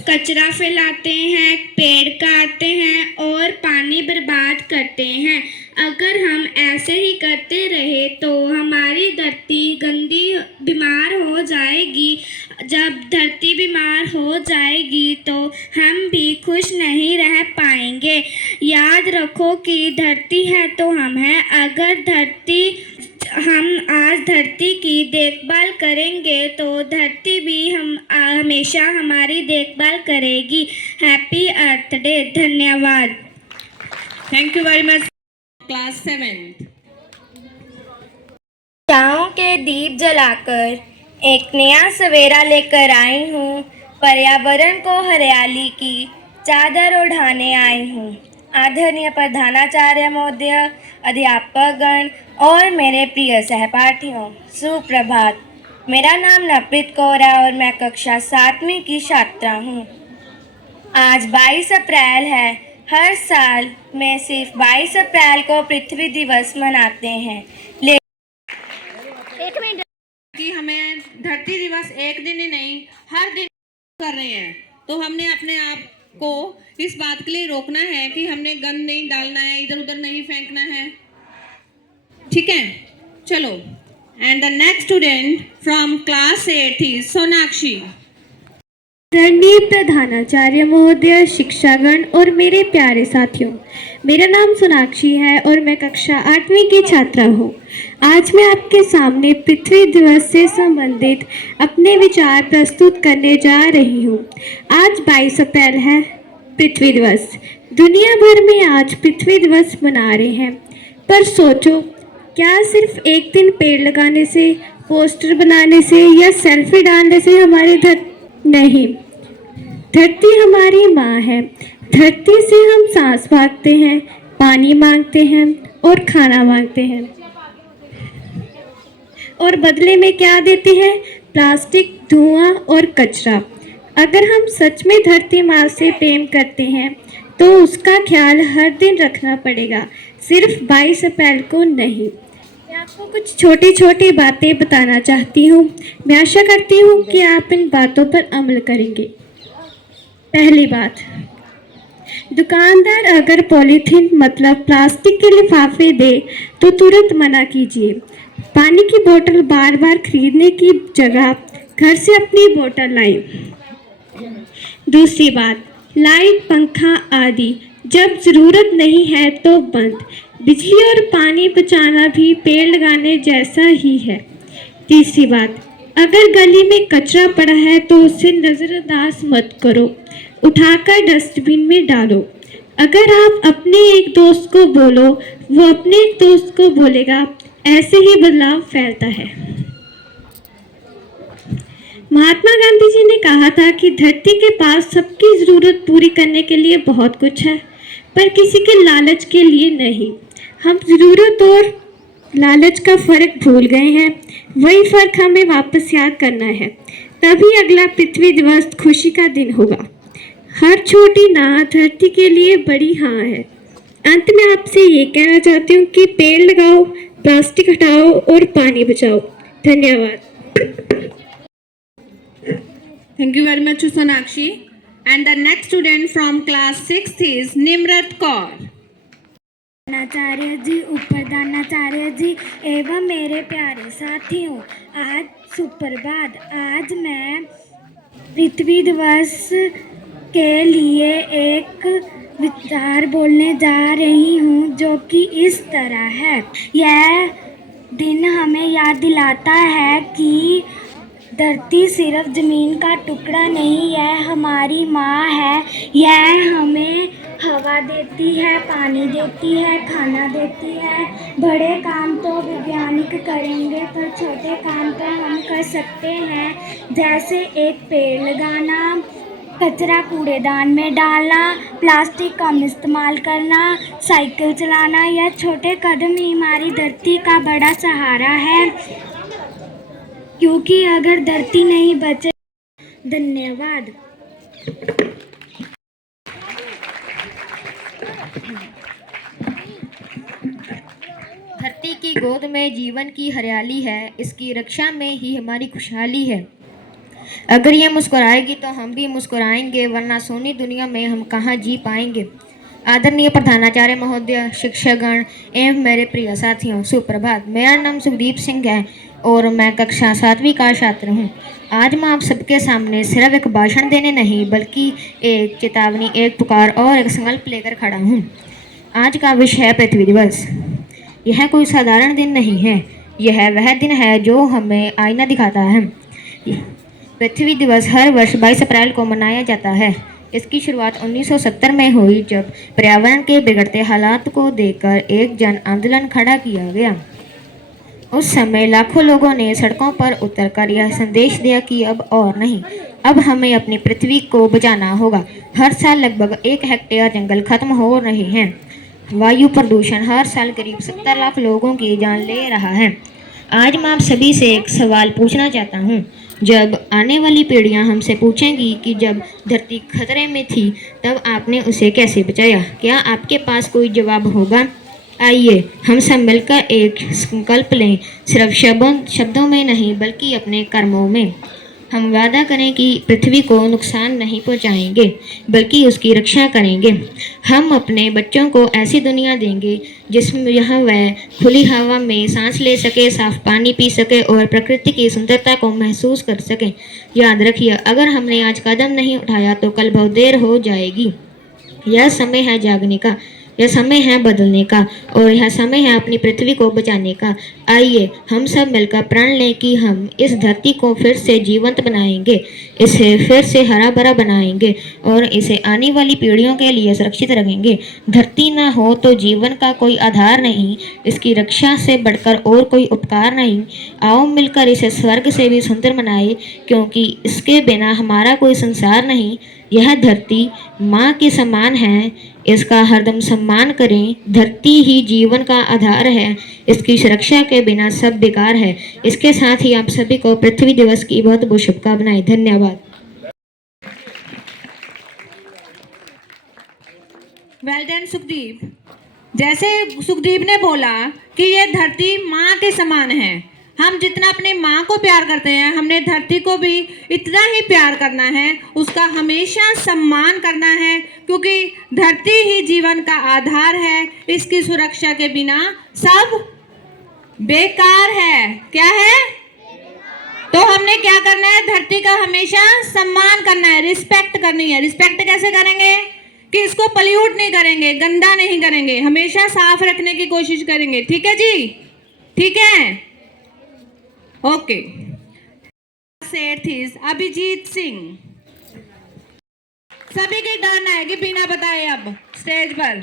कचरा फैलाते हैं, पेड़ काटते हैं और पानी बर्बाद करते हैं। अगर हम ऐसे ही करते रहे तो हमारी धरती गंदी बीमार हो जाएगी। जब धरती बीमार हो जाएगी तो हम भी खुश नहीं रह पाएंगे। याद रखो कि धरती है तो हम हैं। अगर हम आज धरती की देखभाल करेंगे तो धरती भी हमेशा हमारी देखभाल करेगी। हैप्पी अर्थ डे। धन्यवाद। Thank you very much. Class 7th. चाँव के दीप जलाकर एक नया सवेरा लेकर आई हूँ। पर्यावरण को हरियाली की चादर ओढ़ाने आई हूँ। आदरणीय प्रधानाचार्य महोदय, अध्यापकगण और मेरे प्रिय सहपाठियों, सुप्रभात। मेरा नाम नवप्रीत कौर है और मैं कक्षा 7वीं की छात्रा हूँ। आज 22 अप्रैल है। हर साल में सिर्फ 22 अप्रैल को पृथ्वी दिवस मनाते हैं, कि हमें धरती दिवस एक दिन ही नहीं हर दिन कर रहे हैं, तो हमने अपने आप को इस बात के लिए रोकना है कि हमने गंद नहीं डालना है, इधर उधर नहीं फेंकना है। ठीक है, चलो। And the next student from class 8 is Sonakshi. आदरणीय प्रधानाचार्य महोदय, शिक्षागण और मेरे प्यारे साथियों, मेरा नाम सोनाक्षी है और मैं कक्षा 8वीं की छात्रा हूँ। आज मैं आपके सामने पृथ्वी दिवस से संबंधित अपने विचार प्रस्तुत करने जा रही हूँ। आज 22 अप्रैल है, पृथ्वी दिवस। दुनिया भर में आज पृथ्वी दिवस मना रहे हैं, पर सोचो, क्या सिर्फ एक दिन पेड़ लगाने से, पोस्टर बनाने से या सेल्फी डालने से हमारी नहीं, धरती हमारी माँ है। धरती से हम सांस मांगते हैं, पानी मांगते हैं और खाना मांगते हैं, और बदले में क्या देती है? प्लास्टिक, धुआं और कचरा। अगर हम सच में धरती माँ से प्रेम करते हैं तो उसका ख्याल हर दिन रखना पड़ेगा, सिर्फ 22 अप्रैल को नहीं। मैं आपको कुछ छोटी छोटी बातें बताना चाहती हूँ। मैं आशा करती हूँ कि आप इन बातों पर अमल करेंगे। पहली बात, दुकानदार अगर पॉलीथीन मतलब प्लास्टिक के लिफाफे दे तो तुरंत मना कीजिए। पानी की बोतल बार बार खरीदने की जगह घर से अपनी बोतल लाएं। दूसरी बात, लाइट, पंखा आदि जब ज़रूरत नहीं है तो बंद। बिजली और पानी बचाना भी पेड़ लगाने जैसा ही है। तीसरी बात, अगर गली में कचरा पड़ा है तो उसे नज़रअंदाज मत करो, उठाकर डस्टबिन में डालो। अगर आप अपने एक दोस्त को बोलो, वो अपने एक दोस्त को बोलेगा, ऐसे ही बदलाव फैलता है। महात्मा गांधी जी ने कहा था कि धरती के पास सबकी ज़रूरत पूरी करने के लिए बहुत कुछ है, पर किसी के लालच के लिए नहीं। हम ज़रूरत और लालच का फ़र्क भूल गए हैं। वही फ़र्क हमें वापस याद करना है, तभी अगला पृथ्वी दिवस खुशी का दिन होगा। हर छोटी ना धरती के लिए बड़ी हाँ है। अंत में आपसे ये कहना चाहती हूँ कि पेड़ लगाओ, प्लास्टिक हटाओ और पानी बचाओ। धन्यवाद। Thank you very much, Sonakshi. And the next student from class 6th is Nimrat Kaur. प्रधानाचार्य जी, उपप्रधानाचार्य जी एवं मेरे प्यारे साथियों, आज सुप्रभात। आज मैं पृथ्वी दिवस के लिए एक विचार बोलने जा रही हूँ जो कि इस तरह है। यह दिन हमें याद दिलाता है कि धरती सिर्फ ज़मीन का टुकड़ा नहीं, यह हमारी माँ है। यह हमें हवा देती है, पानी देती है, खाना देती है। बड़े काम तो वैज्ञानिक करेंगे, पर छोटे काम तो हम कर सकते हैं, जैसे एक पेड़ लगाना, कचरा कूड़ेदान में डालना, प्लास्टिक कम इस्तेमाल करना, साइकिल चलाना, यह छोटे कदम ही हमारी धरती का बड़ा सहारा है, क्योंकि अगर धरती नहीं बचे। धन्यवाद। धरती की गोद में जीवन की हरियाली है, इसकी रक्षा में ही हमारी खुशहाली है। अगर ये मुस्कुराएगी तो हम भी मुस्कुराएंगे, वरना सोनी दुनिया में हम कहाँ जी पाएंगे। आदरणीय प्रधानाचार्य महोदय, शिक्षकगण एवं मेरे प्रिय साथियों, सुप्रभात। मेरा नाम सुखदीप सिंह है और मैं कक्षा 7वीं का छात्र हूँ। आज मैं आप सबके सामने सिर्फ एक भाषण देने नहीं, बल्कि एक चेतावनी, एक पुकार और एक संकल्प लेकर खड़ा हूँ। आज का विषय है पृथ्वी दिवस। यह कोई साधारण दिन नहीं है, यह वह दिन है जो हमें आईना दिखाता है। पृथ्वी दिवस हर वर्ष 22 अप्रैल को मनाया जाता है। इसकी शुरुआत 1970 में हुई, जब पर्यावरण के बिगड़ते हालात को देखकर एक जन आंदोलन खड़ा किया गया। उस समय लाखों लोगों ने सड़कों पर उतरकर यह संदेश दिया कि अब और नहीं, अब हमें अपनी पृथ्वी को बचाना होगा। हर साल लगभग 1 हेक्टेयर जंगल खत्म हो रहे हैं। वायु प्रदूषण हर साल करीब 70 लाख लोगों की जान ले रहा है। आज मैं आप सभी से एक सवाल पूछना चाहता हूँ। जब आने वाली पीढ़ियाँ हमसे पूछेंगी कि जब धरती खतरे में थी तब आपने उसे कैसे बचाया, क्या आपके पास कोई जवाब होगा? आइए हम सब मिलकर एक संकल्प लें, सिर्फ शब्दों में नहीं बल्कि अपने कर्मों में। हम वादा करें कि पृथ्वी को नुकसान नहीं पहुंचाएंगे, बल्कि उसकी रक्षा करेंगे। हम अपने बच्चों को ऐसी दुनिया देंगे जिसमें यहाँ वह खुली हवा में सांस ले सके, साफ पानी पी सके और प्रकृति की सुंदरता को महसूस कर सके। याद रखिए, अगर हमने आज कदम नहीं उठाया तो कल बहुत देर हो जाएगी। यह समय है जागने का, यह समय है बदलने का और यह समय है अपनी पृथ्वी को बचाने का। आइए हम सब मिलकर प्रण लें कि हम इस धरती को फिर से जीवंत बनाएंगे, इसे फिर से हरा भरा बनाएंगे और इसे आने वाली पीढ़ियों के लिए सुरक्षित रखेंगे। धरती न हो तो जीवन का कोई आधार नहीं, इसकी रक्षा से बढ़कर और कोई उपकार नहीं। आओ मिलकर इसे स्वर्ग से भी सुंदर बनाए, क्योंकि इसके बिना हमारा कोई संसार नहीं। यह धरती माँ के समान है, इसका हरदम सम्मान करें। धरती ही जीवन का आधार है, इसकी सुरक्षा के बिना सब बेकार है। इसके साथ ही आप सभी को पृथ्वी दिवस की बहुत बहुत शुभकामनाएं। धन्यवाद। Well done Sukhdeep. जैसे सुखदीप ने बोला कि ये धरती माँ के समान है, हम जितना अपने माँ को प्यार करते हैं, हमने धरती को भी इतना ही प्यार करना है, उसका हमेशा सम्मान करना है, क्योंकि धरती ही जीवन का आधार है। इसकी सुरक्षा के बिना सब बेकार है। क्या है? तो हमने क्या करना है? धरती का हमेशा सम्मान करना है, रिस्पेक्ट करनी है। रिस्पेक्ट कैसे करेंगे? कि इसको पल्यूट नहीं करेंगे, गंदा नहीं करेंगे, हमेशा साफ रखने की कोशिश करेंगे। ठीक है जी? ठीक है, ओके। सेठ अभिजीत सिंह। सभी की टर्न है कि बिना बताए अब स्टेज पर।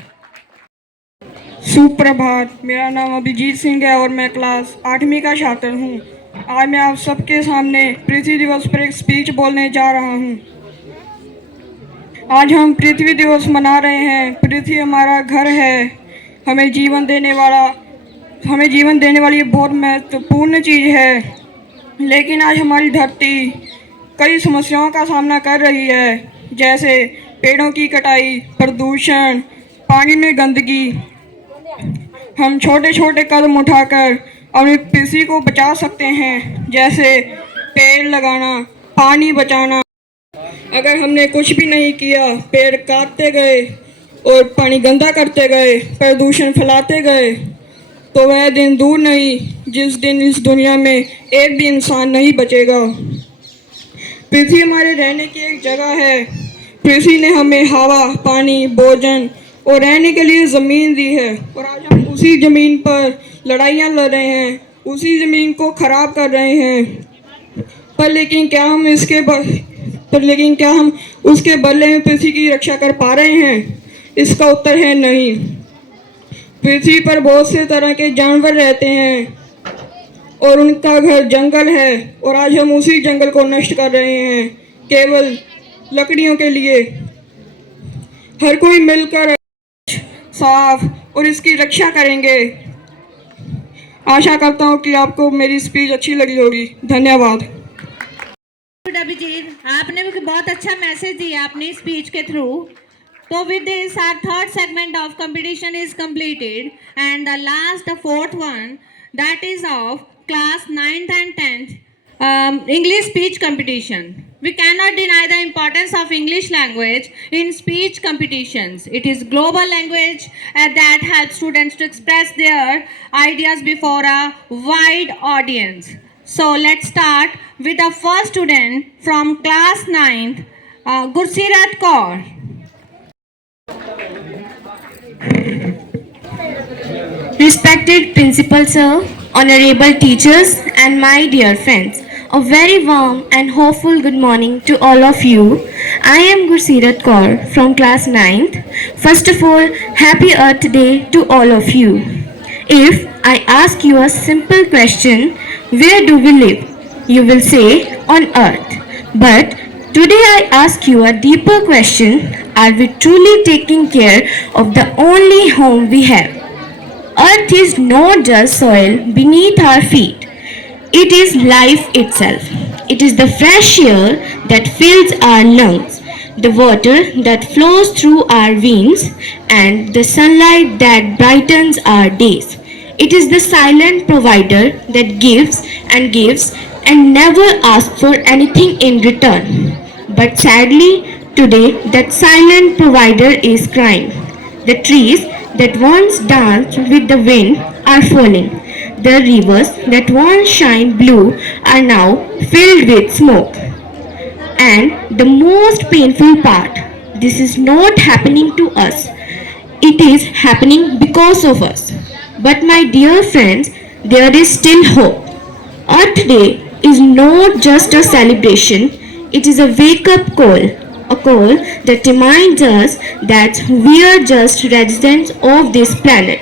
सुप्रभात। मेरा नाम अभिजीत सिंह है और मैं क्लास 8वीं का छात्र हूँ। आज मैं आप सबके सामने पृथ्वी दिवस पर एक स्पीच बोलने जा रहा हूँ। आज हम पृथ्वी दिवस मना रहे हैं। पृथ्वी हमारा घर है, हमें जीवन देने वाली बहुत महत्वपूर्ण चीज़ है। लेकिन आज हमारी धरती कई समस्याओं का सामना कर रही है, जैसे पेड़ों की कटाई, प्रदूषण, पानी में गंदगी। हम छोटे छोटे कदम उठाकर अपनी पृथ्वी को बचा सकते हैं, जैसे पेड़ लगाना, पानी बचाना। अगर हमने कुछ भी नहीं किया, पेड़ काटते गए और पानी गंदा करते गए, प्रदूषण फैलाते गए, तो वह दिन दूर नहीं जिस दिन इस दुनिया में एक भी इंसान नहीं बचेगा। पृथ्वी हमारे रहने की एक जगह है। पृथ्वी ने हमें हवा, पानी, भोजन और रहने के लिए ज़मीन दी है, और आज हम उसी ज़मीन पर लड़ाइयाँ लड़ रहे हैं, उसी ज़मीन को ख़राब कर रहे हैं। पर लेकिन क्या हम उसके बदले में पृथ्वी की रक्षा कर पा रहे हैं? इसका उत्तर है नहीं। पृथ्वी पर बहुत से तरह के जानवर रहते हैं और उनका घर जंगल है, और आज हम उसी जंगल को नष्ट कर रहे हैं, केवल लकड़ियों के लिए। हर कोई मिलकर साफ और इसकी रक्षा करेंगे। आशा करता हूँ कि आपको मेरी स्पीच अच्छी लगी होगी। धन्यवाद। अभिजीत, आपने भी बहुत अच्छा मैसेज दिया अपनी स्पीच के थ्रू। तो with this our third segment of competition is completed, and the last, the fourth one, that is of class 9th and 10th English speech competition. We cannot deny the importance of English language in speech competitions. It is global language that helps students to express their ideas before a wide audience. So let's start with the first student from class 9th, Gursirat Kaur. Respected Principal Sir, honorable teachers and my dear friends, a very warm and hopeful good morning to all of you. I am Gursirat Kaur from class 9th. First of all, happy Earth Day to all of you. If I ask you a simple question, where do we live? You will say on Earth. But today I ask you a deeper question, are we truly taking care of the only home we have? Earth is not just soil beneath our feet. It is life itself. It is the fresh air that fills our lungs, the water that flows through our veins, and the sunlight that brightens our days. It is the silent provider that gives and never asks for anything in return. But sadly, today that silent provider is crying. The trees that once danced with the wind are falling. The rivers that once shined blue are now filled with smoke. And the most painful part, this is not happening to us. It is happening because of us. But my dear friends, there is still hope. Earth Day is not just a celebration, it is a wake up call. A call that reminds us that we are just residents of this planet.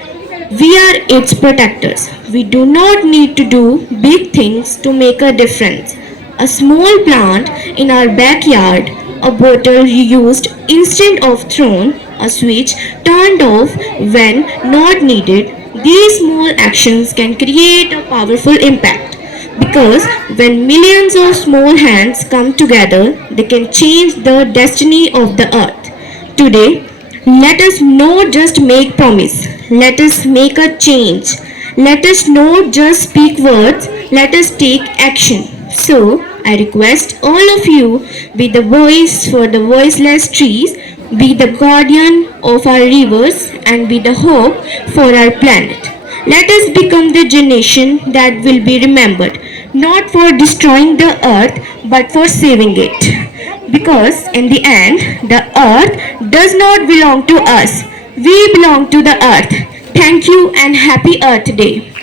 We are its protectors. We do not need to do big things to make a difference. A small plant in our backyard, a bottle used instead of thrown, a switch turned off when not needed, these small actions can create a powerful impact. Because when millions of small hands come together, they can change the destiny of the earth. Today, let us not just make promise, let us make a change. Let us not just speak words, let us take action. So, I request all of you, be the voice for the voiceless trees, be the guardian of our rivers, and be the hope for our planet. Let us become the generation that will be remembered, not for destroying the earth, but for saving it. Because in the end, the earth does not belong to us. We belong to the earth. Thank you and happy Earth Day.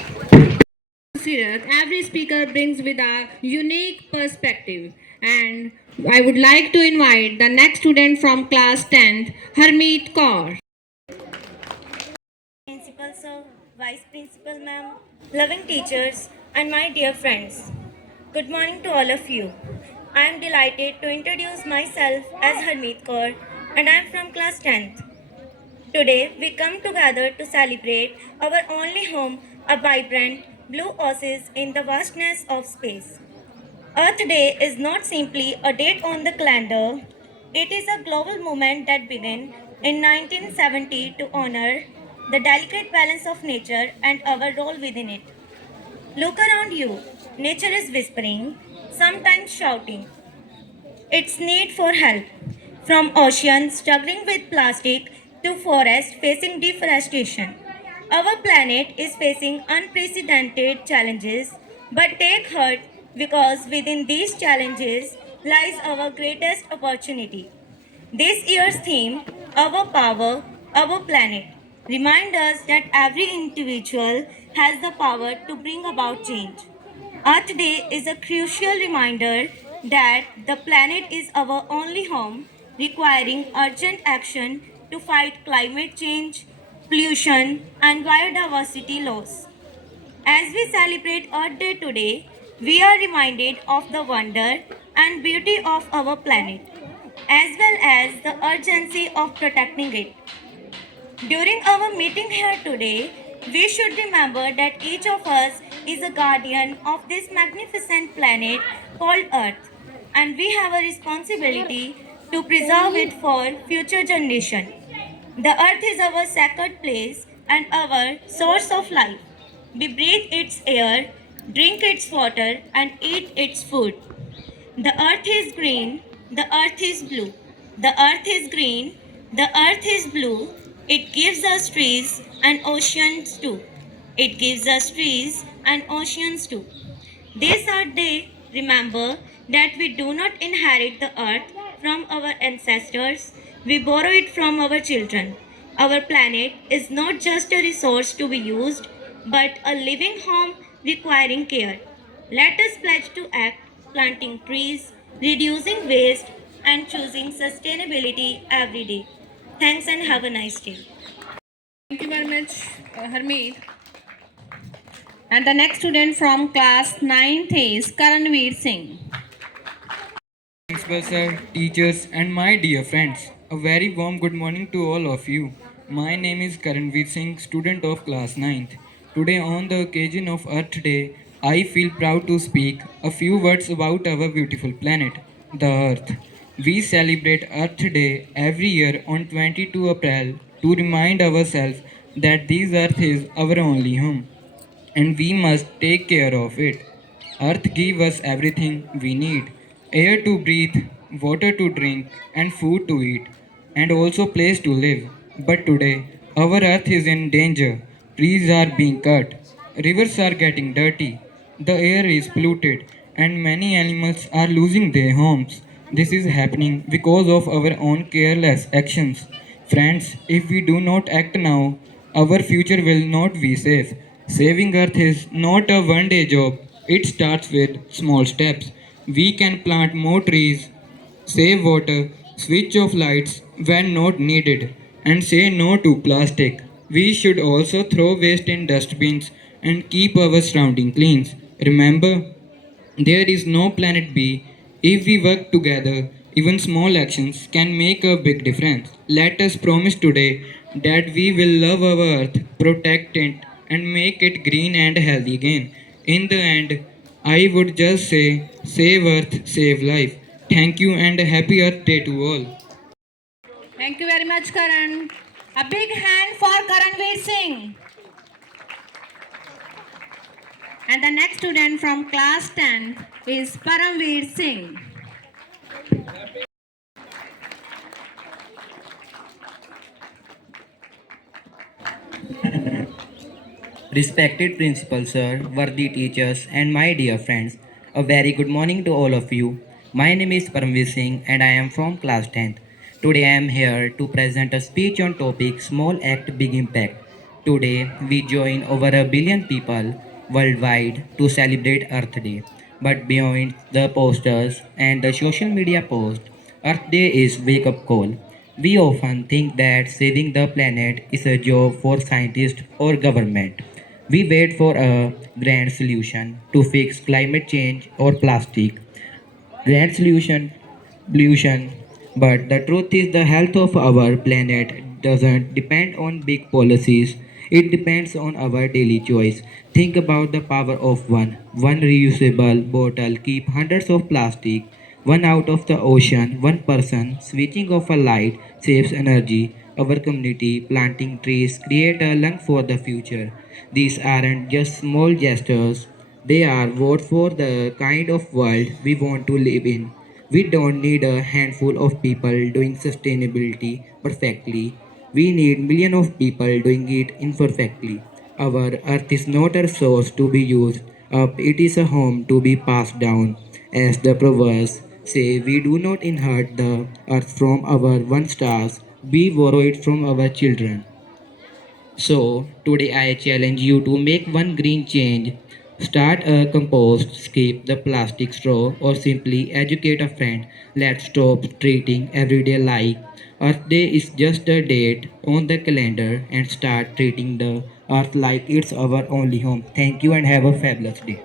Every speaker brings with a unique perspective, and I would like to invite the next student from class 10th, Harmeet Kaur. Principal Sir, Vice Principal Ma'am, loving teachers, and my dear friends. Good morning to all of you. I am delighted to introduce myself as Harmeet Kaur, and I am from class 10th. Today, we come together to celebrate our only home, a vibrant blue oasis in the vastness of space. Earth Day is not simply a date on the calendar, it is a global movement that began in 1970 to honor the delicate balance of nature and our role within it. Look around you. Nature is whispering, sometimes shouting, its need for help. From oceans struggling with plastic to forests facing deforestation. Our planet is facing unprecedented challenges, but take heart because within these challenges lies our greatest opportunity. This year's theme, Our Power, Our Planet, reminds us that every individual has the power to bring about change. Earth Day is a crucial reminder that the planet is our only home, requiring urgent action to fight climate change, pollution, and biodiversity loss. As we celebrate Earth Day today, we are reminded of the wonder and beauty of our planet. as well as the urgency of protecting it. During our meeting here today, we should remember that each of us is a guardian of this magnificent planet called Earth, and we have a responsibility to preserve it for future generations. The earth is our sacred place and our source of life. We breathe its air, drink its water, and eat its food. The earth is green, the earth is blue. The earth is green, the earth is blue. It gives us trees and oceans too. It gives us trees and oceans too. These are they remember that we do not inherit the earth from our ancestors, we borrow it from our children. Our planet is not just a resource to be used, but a living home requiring care. Let us pledge to act, planting trees, reducing waste, and choosing sustainability every day. Thanks and have a nice day. Thank you very much, Harmeet. And the next student from class 9th is Karanveer Singh. Principal sir, teachers, and my dear friends, a very warm good morning to all of you. My name is Karanveer Singh, student of class 9th. Today, on the occasion of Earth Day, I feel proud to speak a few words about our beautiful planet, the Earth. We celebrate Earth Day every year on 22 April to remind ourselves that this Earth is our only home and we must take care of it. Earth gives us everything we need: air to breathe, water to drink, and food to eat, and also place to live. But today, our earth is in danger. Trees are being cut, rivers are getting dirty, the air is polluted, and many animals are losing their homes. This is happening because of our own careless actions. Friends, if we do not act now, our future will not be safe. Saving Earth is not a one day job, it starts with small steps. We can plant more trees, save water, switch off lights when not needed, and say no to plastic. We should also throw waste in dustbins and keep our surrounding clean. Remember, there is no planet B. If we work together, even small actions can make a big difference. Let us promise today that we will love our earth, protect it, and make it green and healthy again. In the end, I would just say, save earth, save life. Thank you and happy Earth Day to all. Thank you very much, Karan. A big hand for Karanveer Singh. And the next student from class 10 is Paramveer Singh. Respected Principal Sir, worthy teachers, and my dear friends, a very good morning to all of you. My name is Paramveer Singh and I am from class 10th. Today I am here to present a speech on topic Small Act Big Impact. Today we join over a billion people worldwide to celebrate Earth Day. But beyond the posters and the social media post, Earth Day is wake up call. We often think that saving the planet is a job for scientists or government. We wait for a grand solution to fix climate change or plastic. Grand solution, pollution. But the truth is, the health of our planet doesn't depend on big policies. It depends on our daily choice. Think about the power of one. One reusable bottle keep hundreds of plastic. One out of the ocean, one person switching off a light saves energy. Our community planting trees create a lung for the future. These aren't just small gestures, they are votes for the kind of world we want to live in. We don't need a handful of people doing sustainability perfectly. We need millions of people doing it imperfectly. Our earth is not a resource to be used up, it is a home to be passed down. As the proverbs say, we do not inherit the earth from our one stars, we borrow it from our children. So, today I challenge you to make one green change. Start a compost, skip the plastic straw, or simply educate a friend. Let's stop treating every day like Earth Day is just a date on the calendar and start treating the Earth like it's our only home. Thank you and have a fabulous day.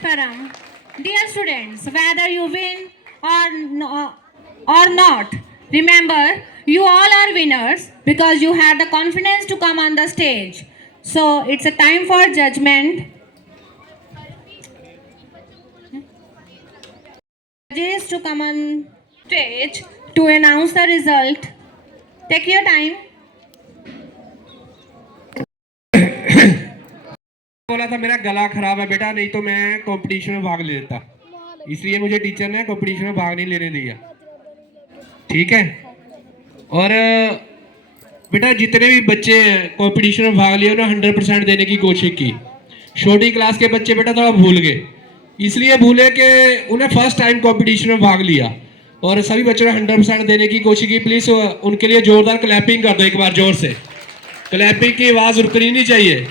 Param. Dear students, whether you win or not. Remember, you all are winners because you had the confidence to come on the stage. So it's a time for judgment. Judges to come on stage to announce the result. Take your time. बोला था मेरा गला खराब है बेटा, नहीं तो मैं कंपटीशन में भाग लेता, इसलिए मुझे टीचर ने कंपटीशन में भाग नहीं लेने दिया। ठीक है। और बेटा जितने भी बच्चे कंपटीशन में भाग लिए ना 100% देने की कोशिश की। छोटी क्लास के बच्चे बेटा थोड़ा भूल गए, इसलिए भूले कि उन्हें फर्स्ट टाइम कंपटीशन में भाग लिया, और सभी बच्चों ने 100% देने की कोशिश की। प्लीज उनके लिए जोरदार क्लैपिंग कर दो एक बार, जोर से। क्लैपिंग की आवाज रुकनी नहीं चाहिए।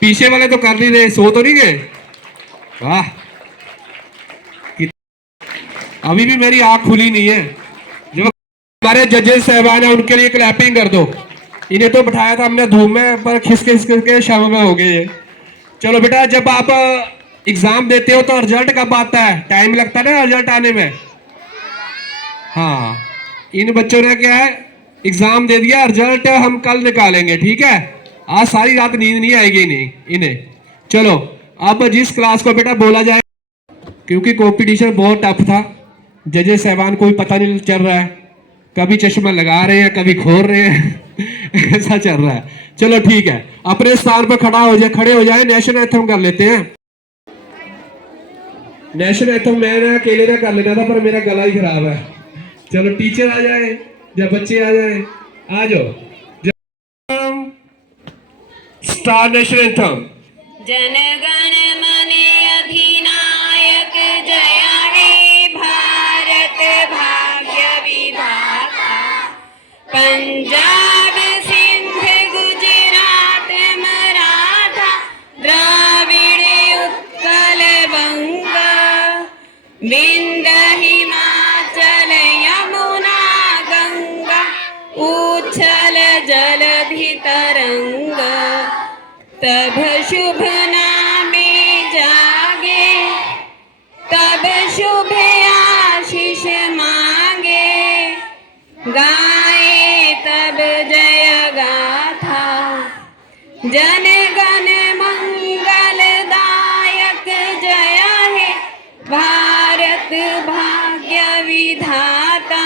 पीछे वाले तो कर नहीं रहे, सो तो नहीं गए? वाह, अभी भी मेरी आंख खुली नहीं है। जो हमारे जजेस साहबान है उनके लिए क्लैपिंग कर दो। इन्हें तो बिठाया था हमने धूम में, पर खिसके के शाम में हो गए। चलो बेटा, जब आप एग्जाम देते हो तो रिजल्ट कब आता है? टाइम लगता है ना रिजल्ट आने में। हाँ, इन बच्चों ने क्या है, एग्जाम दे दिया, रिजल्ट हम कल निकालेंगे। ठीक है, आज सारी रात नींद नहीं आएगी इन्हें। चलो, अब जिस क्लास को बेटा बोला जाए, क्योंकि कंपटीशन बहुत टफ था, जजेस साहबान को भी पता नहीं चल रहा है, कभी चश्मा लगा रहे हैं कभी खोल रहे हैं ऐसा चल रहा है। चलो ठीक है, अपने स्थान पर खड़े हो जाए। नेशनल एंथम कर लेते हैं। नेशनल एंथम मैंने अकेले ने कर लेना था, पर मेरा गला ही खराब है। चलो टीचर आ जाए या बच्चे आ जाए, आ जाओ। Star national anthem. जनगण मन अधिनायक जय हे भारत भाग्य विधाता, पंजाब सिंध गुजरात मराठा द्राविड़ उत्कल बंग, विंध्य हिमाचल यमुना गंगा, उच्छल जलधि तरंग, तब शुभ नामे जागे, तब शुभ आशीष मांगे, गाए तब जय गाथा, जन गण मंगल दायक जय हे भारत भाग्य विधाता,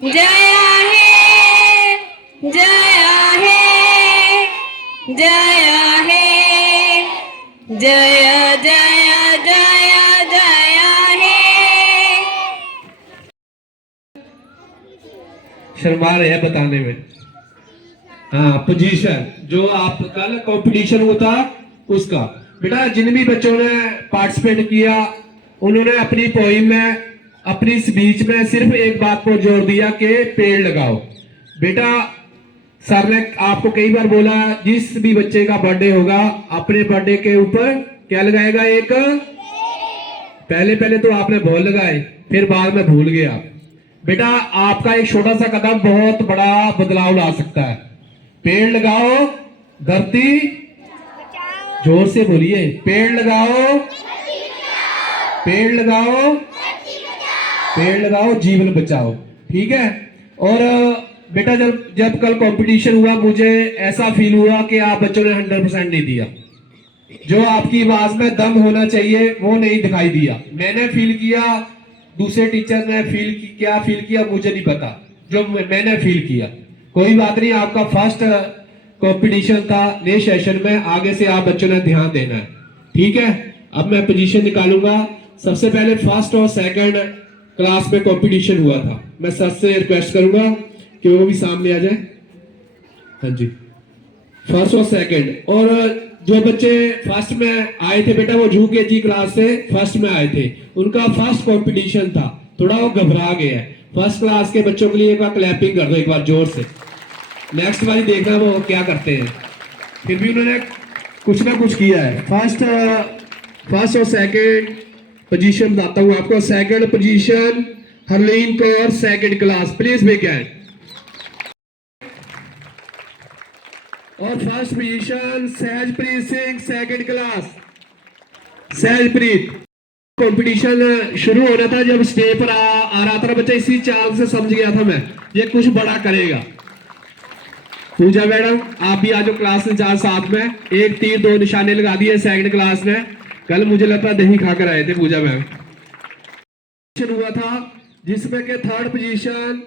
जय हे जय हे जय हे जय जय जय जय हे। शर्मा रहे हैं बताने में। हाँ, पोजीशन जो आप कल कंपटीशन हुआ था उसका। बेटा जिन भी बच्चों ने पार्टिसिपेट किया, उन्होंने अपनी पोइम में, अपनी स्पीच में सिर्फ एक बात पर जोर दिया कि पेड़ लगाओ। बेटा सर ने आपको कई बार बोला, जिस भी बच्चे का बर्थडे होगा अपने बर्थडे के ऊपर क्या लगाएगा? एक। पहले तो आपने बॉल लगाए, फिर बाद में भूल गया। बेटा आपका एक छोटा सा कदम बहुत बड़ा बदलाव ला सकता है। पेड़ लगाओ धरती, जोर से बोलिए, पेड़ लगाओ, पेड़ लगाओ, पेड़ लगाओ, जीवन बचाओ। ठीक है। और बेटा जब कल कंपटीशन हुआ, मुझे ऐसा फील हुआ कि आप बच्चों ने 100% नहीं दिया। जो आपकी आवाज में दम होना चाहिए वो नहीं दिखाई दिया। मैंने फील किया, दूसरे टीचर ने क्या फील किया मुझे नहीं पता, जो मैंने फील किया। कोई बात नहीं, आपका फर्स्ट कंपटीशन था, नए सेशन में आगे से आप बच्चों ने ध्यान देना है। ठीक है। अब मैं पोजीशन निकालूंगा। सबसे पहले फर्स्ट और सेकंड क्लास में कंपटीशन हुआ था। मैं सर से रिक्वेस्ट करूंगा कि वो भी सामने आ जाए। हाँ जी, फर्स्ट और सेकंड। और जो बच्चे फर्स्ट में आए थे बेटा, वो UKG क्लास से फर्स्ट में आए थे, उनका फर्स्ट कंपटीशन था, थोड़ा वो घबरा गया है। फर्स्ट क्लास के बच्चों के लिए एक बार क्लैपिंग कर दो एक बार जोर से। नेक्स्ट वाली देखना वो क्या करते हैं। फिर भी उन्होंने कुछ ना कुछ किया है। फर्स्ट और सेकंड पोजीशन बताता हूँ आपको। Second position Harleen Kaur, second class, please begin. और first position Sahajpreet Singh, second class. Sahajpreet. Competition शुरू होना था, जब स्टेज पर आ रहा था बच्चा, इसी चाल से समझ गया था मैं ये कुछ बड़ा करेगा। पूजा मैडम आप भी आज क्लास इंचार्ज साथ में, एक तीर दो निशाने लगा दिए सेकंड क्लास ने। कल मुझे लगता दही खाकर आए थे पूजा मैम। हुआ था जिसमें के third position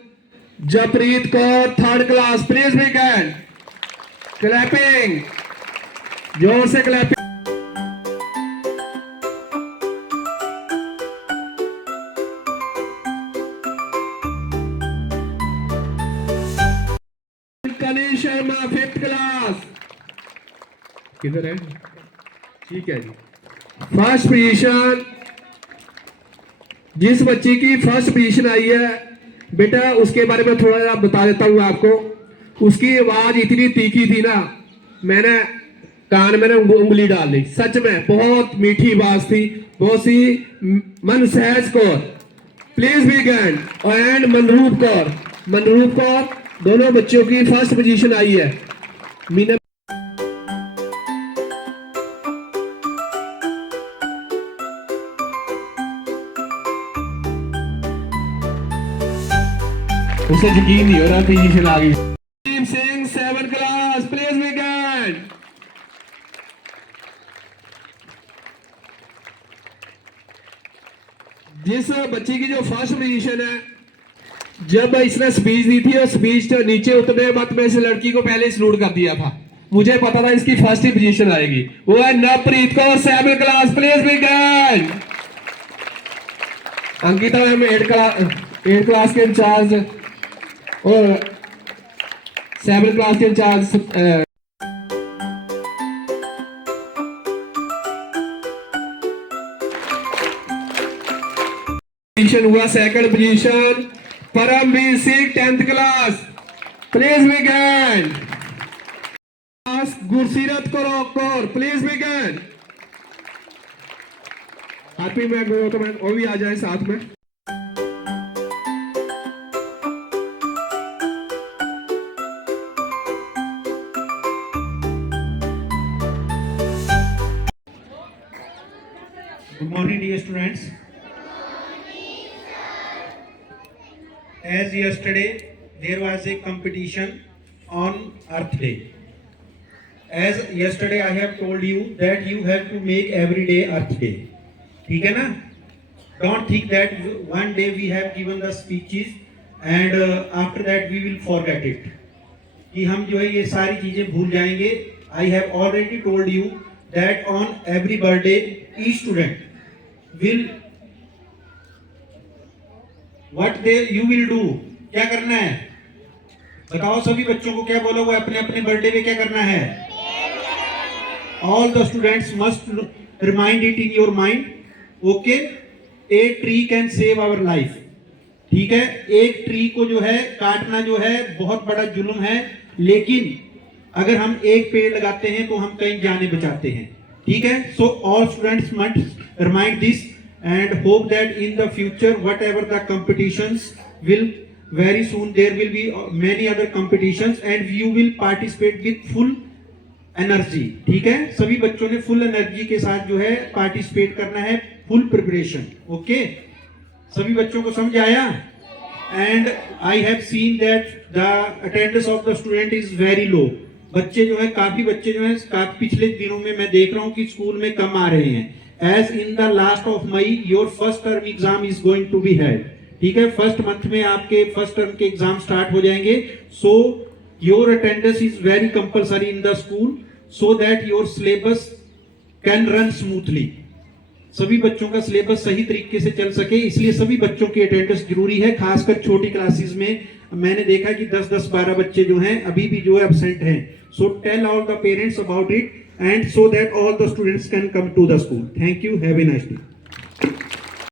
Japreet Kaur, third class. Please big कैन क्लैपिंग, जोर से clapping. Kanish Sharma fifth class, किधर है? ठीक है जी। फर्स्ट पोजीशन, जिस बच्ची की फर्स्ट पोजीशन आई है बेटा उसके बारे में थोड़ा सा बता देता हूँ आपको। उसकी आवाज इतनी तीखी थी ना, मैंने कान में उंगली डाल ली। सच में बहुत मीठी आवाज थी, बहुत सी। Mansahaj Kaur, please big hand, and Manroop Kaur. Manroop Kaur दोनों बच्चों की फर्स्ट पोजीशन आई है। मीना उसे यकीन नहीं हो रहा पोजीशन आ गई। Singh 7th class, please big hand. जिस बच्ची की जो फर्स्ट पोजीशन है, जब इसने स्पीच दी थी और स्पीच तो नीचे उतरने मत में इस लड़की को पहले सलूट कर दिया था। मुझे पता था इसकी फर्स्ट ही पोजीशन आएगी। वो है Navpreet Kaur 7th class, please big hand. Ankita ma'am 8th class के इंचार्ज और 7th क्लास के इंचार्ज। पोजीशन हुआ second position Paramvir Singh 10th class, please big hand. Gursirat Kaur, please big hand. Happy ma'am वो भी आ जाए साथ में। Good morning, dear students. As yesterday, there was a competition on Earth Day. As yesterday, I have told you that you have to make every day Earth Day. ठीक है ना? Don't think that one day we have given the speeches and after that we will forget it. कि हम जो है ये सारी चीजें भूल जाएंगे। I have already told you that on every birthday, each student will what you will do, क्या करना है बताओ सभी बच्चों को। क्या बोला हुआ अपने अपने बर्थडे पे क्या करना है? All the students must remind it in your mind. Okay? A tree can save our life. ठीक है, एक ट्री को जो है काटना जो है बहुत बड़ा जुल्म है, लेकिन अगर हम एक पेड़ लगाते हैं तो हम कई जाने बचाते हैं। ठीक है, so all students must remind this and hope that in the future whatever the competitions will, very soon there will be many other competitions and you will participate with full energy. ठीक है, सभी बच्चों ने full energy के साथ जो है participate करना है, फुल प्रिपरेशन। ओके, सभी बच्चों को समझ आया? And I have seen that the attendance of the student is very low. बच्चे जो है काफी बच्चे जो है पिछले दिनों में मैं देख रहा हूँ कि स्कूल में कम आ रहे हैं। As in the last of May, your first term exam is going to be held. ठीक है, फर्स्ट मंथ में आपके फर्स्ट टर्म के एग्जाम स्टार्ट हो जाएंगे। So your attendance is very compulsory in the school so that your syllabus can run smoothly. सभी बच्चों का सिलेबस सही तरीके से चल सके, इसलिए सभी बच्चों की अटेंडेंस जरूरी है। खासकर छोटी क्लासेस में मैंने देखा कि 10-10-12 बच्चे जो हैं अभी भी जो है एब्सेंट हैं। So tell all the parents about it and so that all the students can come to the school. Thank you. Have a nice day.